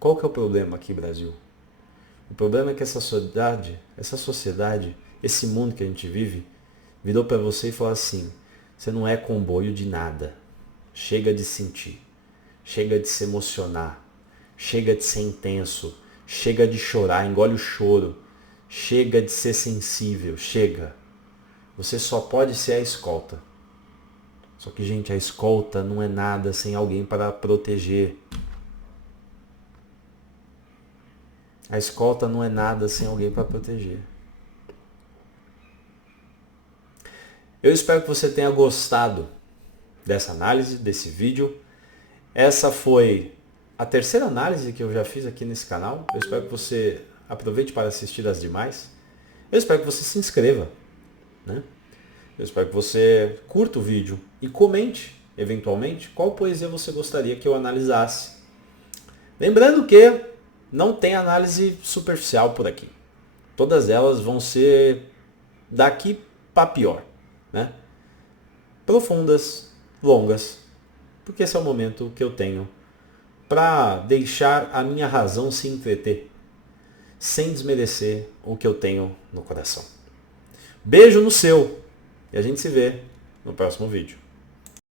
Qual que é o problema aqui, Brasil? O problema é que essa sociedade, esse mundo que a gente vive, virou para você e falou assim: você não é comboio de nada. Chega de sentir. Chega de se emocionar. Chega de ser intenso. Chega de chorar, engole o choro. Chega de ser sensível. Chega. Você só pode ser a escolta. Só que, gente, a escolta não é nada sem alguém para proteger. A escolta não é nada sem alguém para proteger. Eu espero que você tenha gostado dessa análise, desse vídeo. Essa foi a terceira análise que eu já fiz aqui nesse canal. Eu espero que você aproveite para assistir as demais. Eu espero que você se inscreva, né? Eu espero que você curta o vídeo e comente, eventualmente, qual poesia você gostaria que eu analisasse. Lembrando que não tem análise superficial por aqui. Todas elas vão ser daqui para pior, né? Profundas, longas, porque esse é o momento que eu tenho para deixar a minha razão se entreter, sem desmerecer o que eu tenho no coração. Beijo no seu e a gente se vê no próximo vídeo.